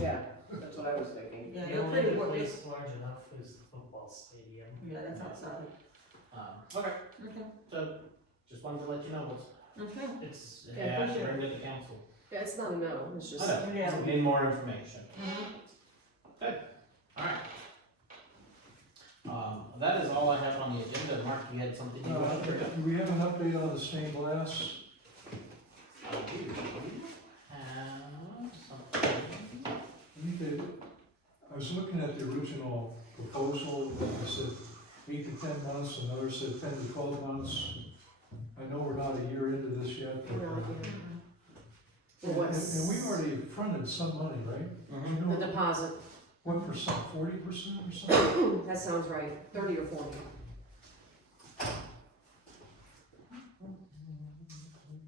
Yeah, that's what I was thinking. yeah, The they're only pretty other well, place large enough is the football stadium. yeah, that's outside. Okay, Okay, so just wanted to let you know what's, okay. It's, if you have to bring to the council. Yeah, it's not a no, it's just, I know, Yeah. need more information. Mhm. Alright. That is all I have on the agenda. Mark, you had something you wanted to bring up? Do we have an update on the stained glass? I do have something. We need to, I was looking at the original proposal, it said 8 to 10 months, another said 10 to 12 months. I know we're not a year into this yet, but. you know, yeah. And What's- and we already fronted some money, right? Mhm. You know, the deposit, what percent, 40% or something? that sounds right, 30 or 40.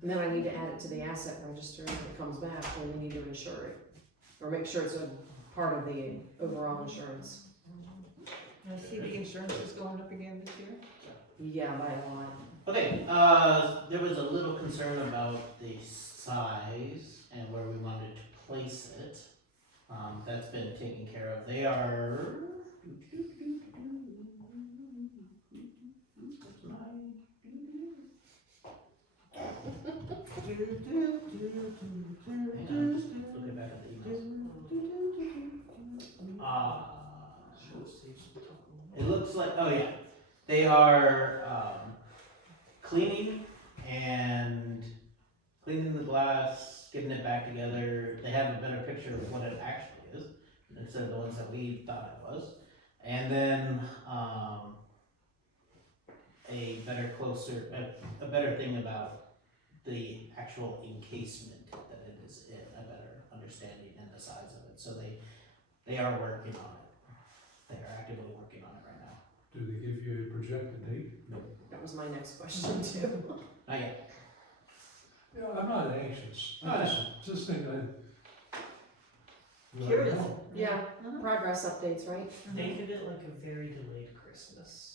And then I need to add it to the asset register when it comes back, when we need to insure it. Or make sure it's a part of the overall insurance. I see the insurance is going up again this year. Yeah, by a lot. Okay, there was a little concern about the size and where we wanted to place it. That's been taken care of. They are. Hang on, just looking back at the emails. It looks like, oh yeah, they are cleaning the glass, getting it back together. They have a better picture of what it actually is instead of the ones that we thought it was. And then a better thing about the actual encasement that it is in, a better understanding and the size of it. So they are working on it. They are actively working on it right now. Do they give you a projected date? That was my next question too. Not yet. Yeah, I'm not anxious. Oh, I just think Curious. Yeah, Mhm. progress updates, right? They did it like a very delayed Christmas.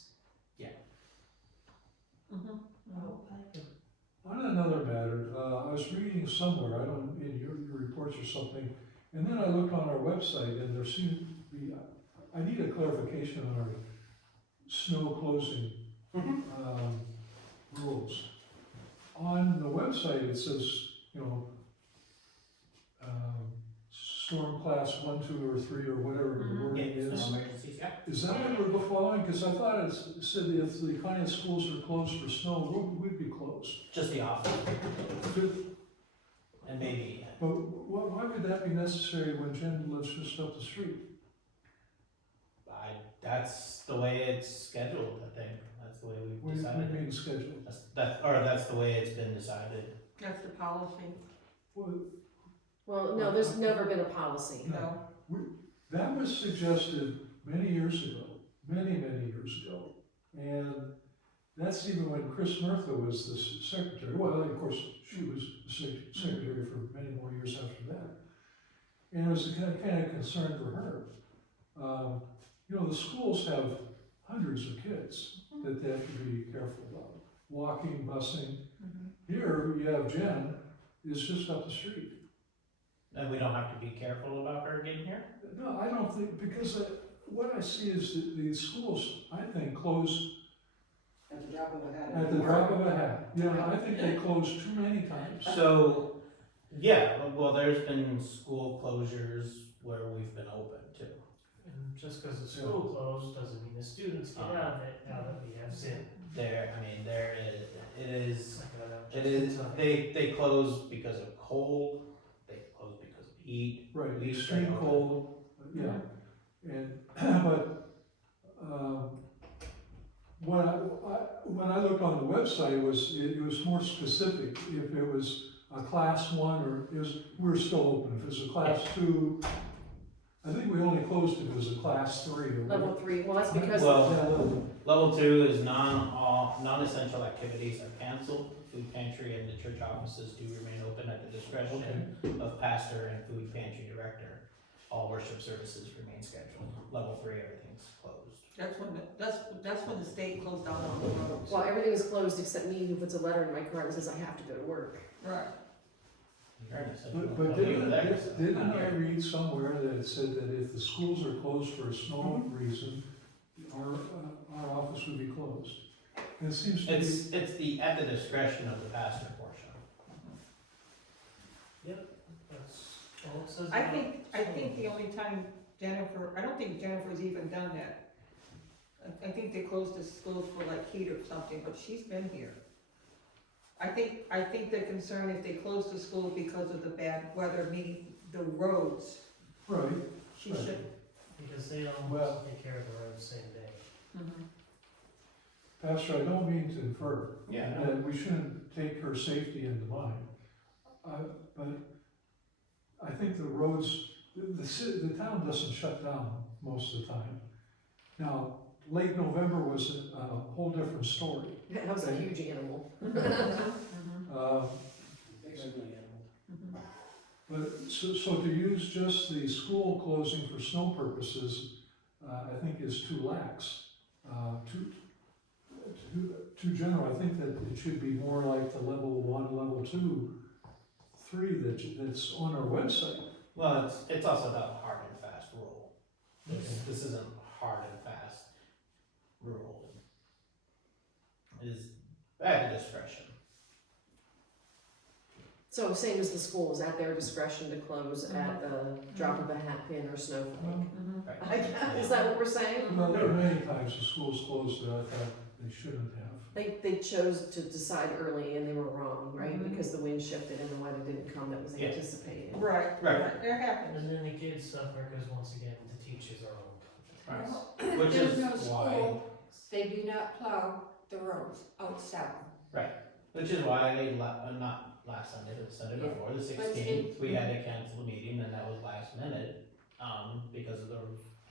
Mhm. Oh, I could. On another matter, I was reading somewhere, I don't, in your reports or something, and then I looked on our website and there seemed to be, I need a clarification on our snow closing, rules. On the website, it says, storm class 1, 2, or 3, or whatever the Mhm. wording Yeah, is. no emergencies, yeah. Is that what we're following? Because I thought it said if the Conneaut schools are closed for snow, we'd be closed. Just the office. And maybe, But why would that be necessary when Jen lives just up the street? that's the way it's scheduled, I think. That's the way we've What do you decided. mean schedule? That's the way it's been decided. That's the policy, Well, no, there's never been a policy. no. That was suggested many years ago, many years ago. And that's even when Chris Murtha was the secretary. Well, of course, she was the secretary for many more years after that. And it was a kind of concern for her. The schools have hundreds of kids that they have to be careful about. Walking, busing. Here, you have Jen, it's just up the street. And we don't have to be careful about her getting here? No, I don't think, because what I see is that the schools, I think, close At the drop of a hat. at the drop of a hat. Yeah, I think they close too many times. So, yeah, well, there's been school closures where we've been open too. And just because the school closed doesn't mean the students get out of it now that we have Zoom. It is, they close because of cold, they close because of heat. Right, We extreme stay open. cold, yeah, and, but, when I looked on the website, it was more specific, if it was a class 1 or we're still open, if it was a class 2, I think we only closed if it was a class 3 or. Level 3, well, that's because, Well, Yeah, Level 2 is non-essential activities are canceled. Food pantry and the church offices do remain open at the discretion of pastor and food pantry director. All worship services remain scheduled. Level 3, everything's closed. That's when the state closed down all the roads. well, everything is closed except me who puts a letter in my car that says I have to go to work. Right. You're an essential But employee over there, so didn't not I here. read somewhere that it said that if the schools are closed for a snow reason, our office would be closed? And it seems to be. It's at the discretion of the pastor portion. That's all it says. I about think the schools. only time Jennifer, I don't think Jennifer's even done that. I think they closed the schools for like heat or something, but she's been here. I think they're concerned if they close the school because of the bad weather, meaning the roads, Right, she Right. should. Because they don't Well- take care of the road the same day. Pastor, I don't mean to infer Yeah. that we shouldn't take her safety into mind. But I think the roads, the town doesn't shut down most of the time. Now, late November was a whole different story. That was a huge animal. Uh, But, so to use just the school closing for snow purposes, I think is too lax. Too general. I think that it should be more like the level 1, level 2, 3 that's on our website. Well, it's also about hard and fast rule. This isn't hard and fast rule. It is at discretion. So same as the schools, at their discretion to close at the drop of a hat pin or snowflake. Right. I guess, is that what we're saying? Well, there are many times the schools closed that I thought they shouldn't have. They chose to decide early and they were wrong, right? Mhm. Because the wind shifted and the weather didn't come that was Yeah. anticipated. Right, Right. right, it happens. And then the kids suffer because once again, the teachers are old. Right. If Which there's is no why, school, they do not plow the roads out south. which is why they, not last Sunday, but the Sunday Yeah. before, the 16th, we had to cancel the meeting, and that was last minute, because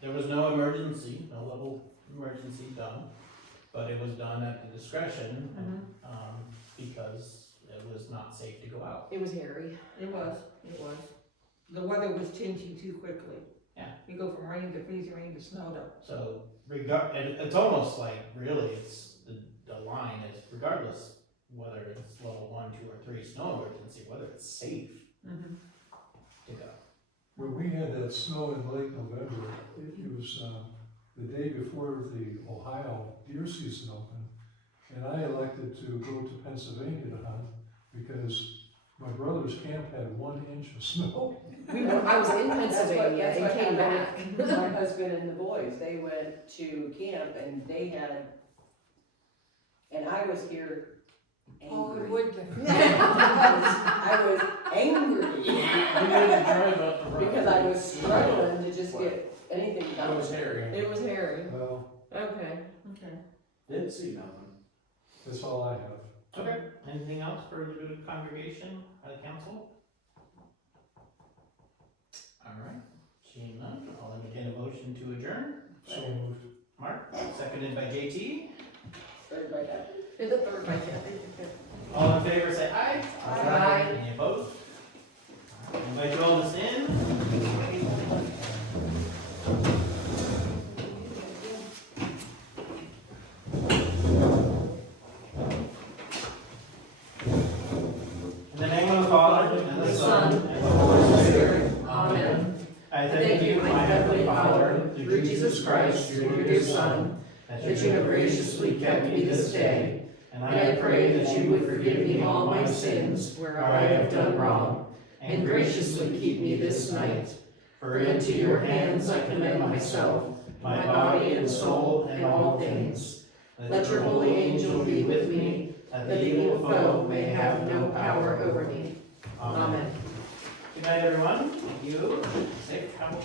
there was no emergency, no level emergency done, but it was done at the discretion, because it was not safe to go out. It was hairy. It was. The weather was changing too quickly. Yeah. You go from rain to freezing rain to snow to. So, it's almost like, really, it's, the line is regardless whether it's level 1, 2, or 3 snow emergency, whether it's safe to go. When we had that snow in late November, it was the day before the Ohio deer season opened, and I elected to go to Pennsylvania to hunt because my brother's camp had 1 inch of snow. I was in Pennsylvania That's and what came happened back. with my husband and the boys, they went to camp and they had, and I was here Oh, it angry. would. I was angry We had to drive up the road. because I was struggling to just get anything It done. was hairy. It was hairy. Well, Okay. Okay. Didn't see nothing. that's all I have. Okay, anything else for the good of the congregation or the council? Alright, seeing none, I'll entertain a motion to adjourn. So moved. Mark, seconded by JT. Third by that. In the third by Kathy. All in favor, say aye. Aye. Any opposed? Alright, invite you all to stand. In the name of the Father, and the Son, and the Holy Spirit. Amen. I thank you, my heavenly Father, through Jesus Christ, your dear Son, that you have graciously kept me this day. And I pray that you would forgive me all my sins where I have done wrong, and graciously keep me this night. For into your hands I commend myself, my body and soul, and all things. Let your holy angel be with me, that the evil foe may have no power over me. Amen. Good night, everyone. Thank you. Safe travels.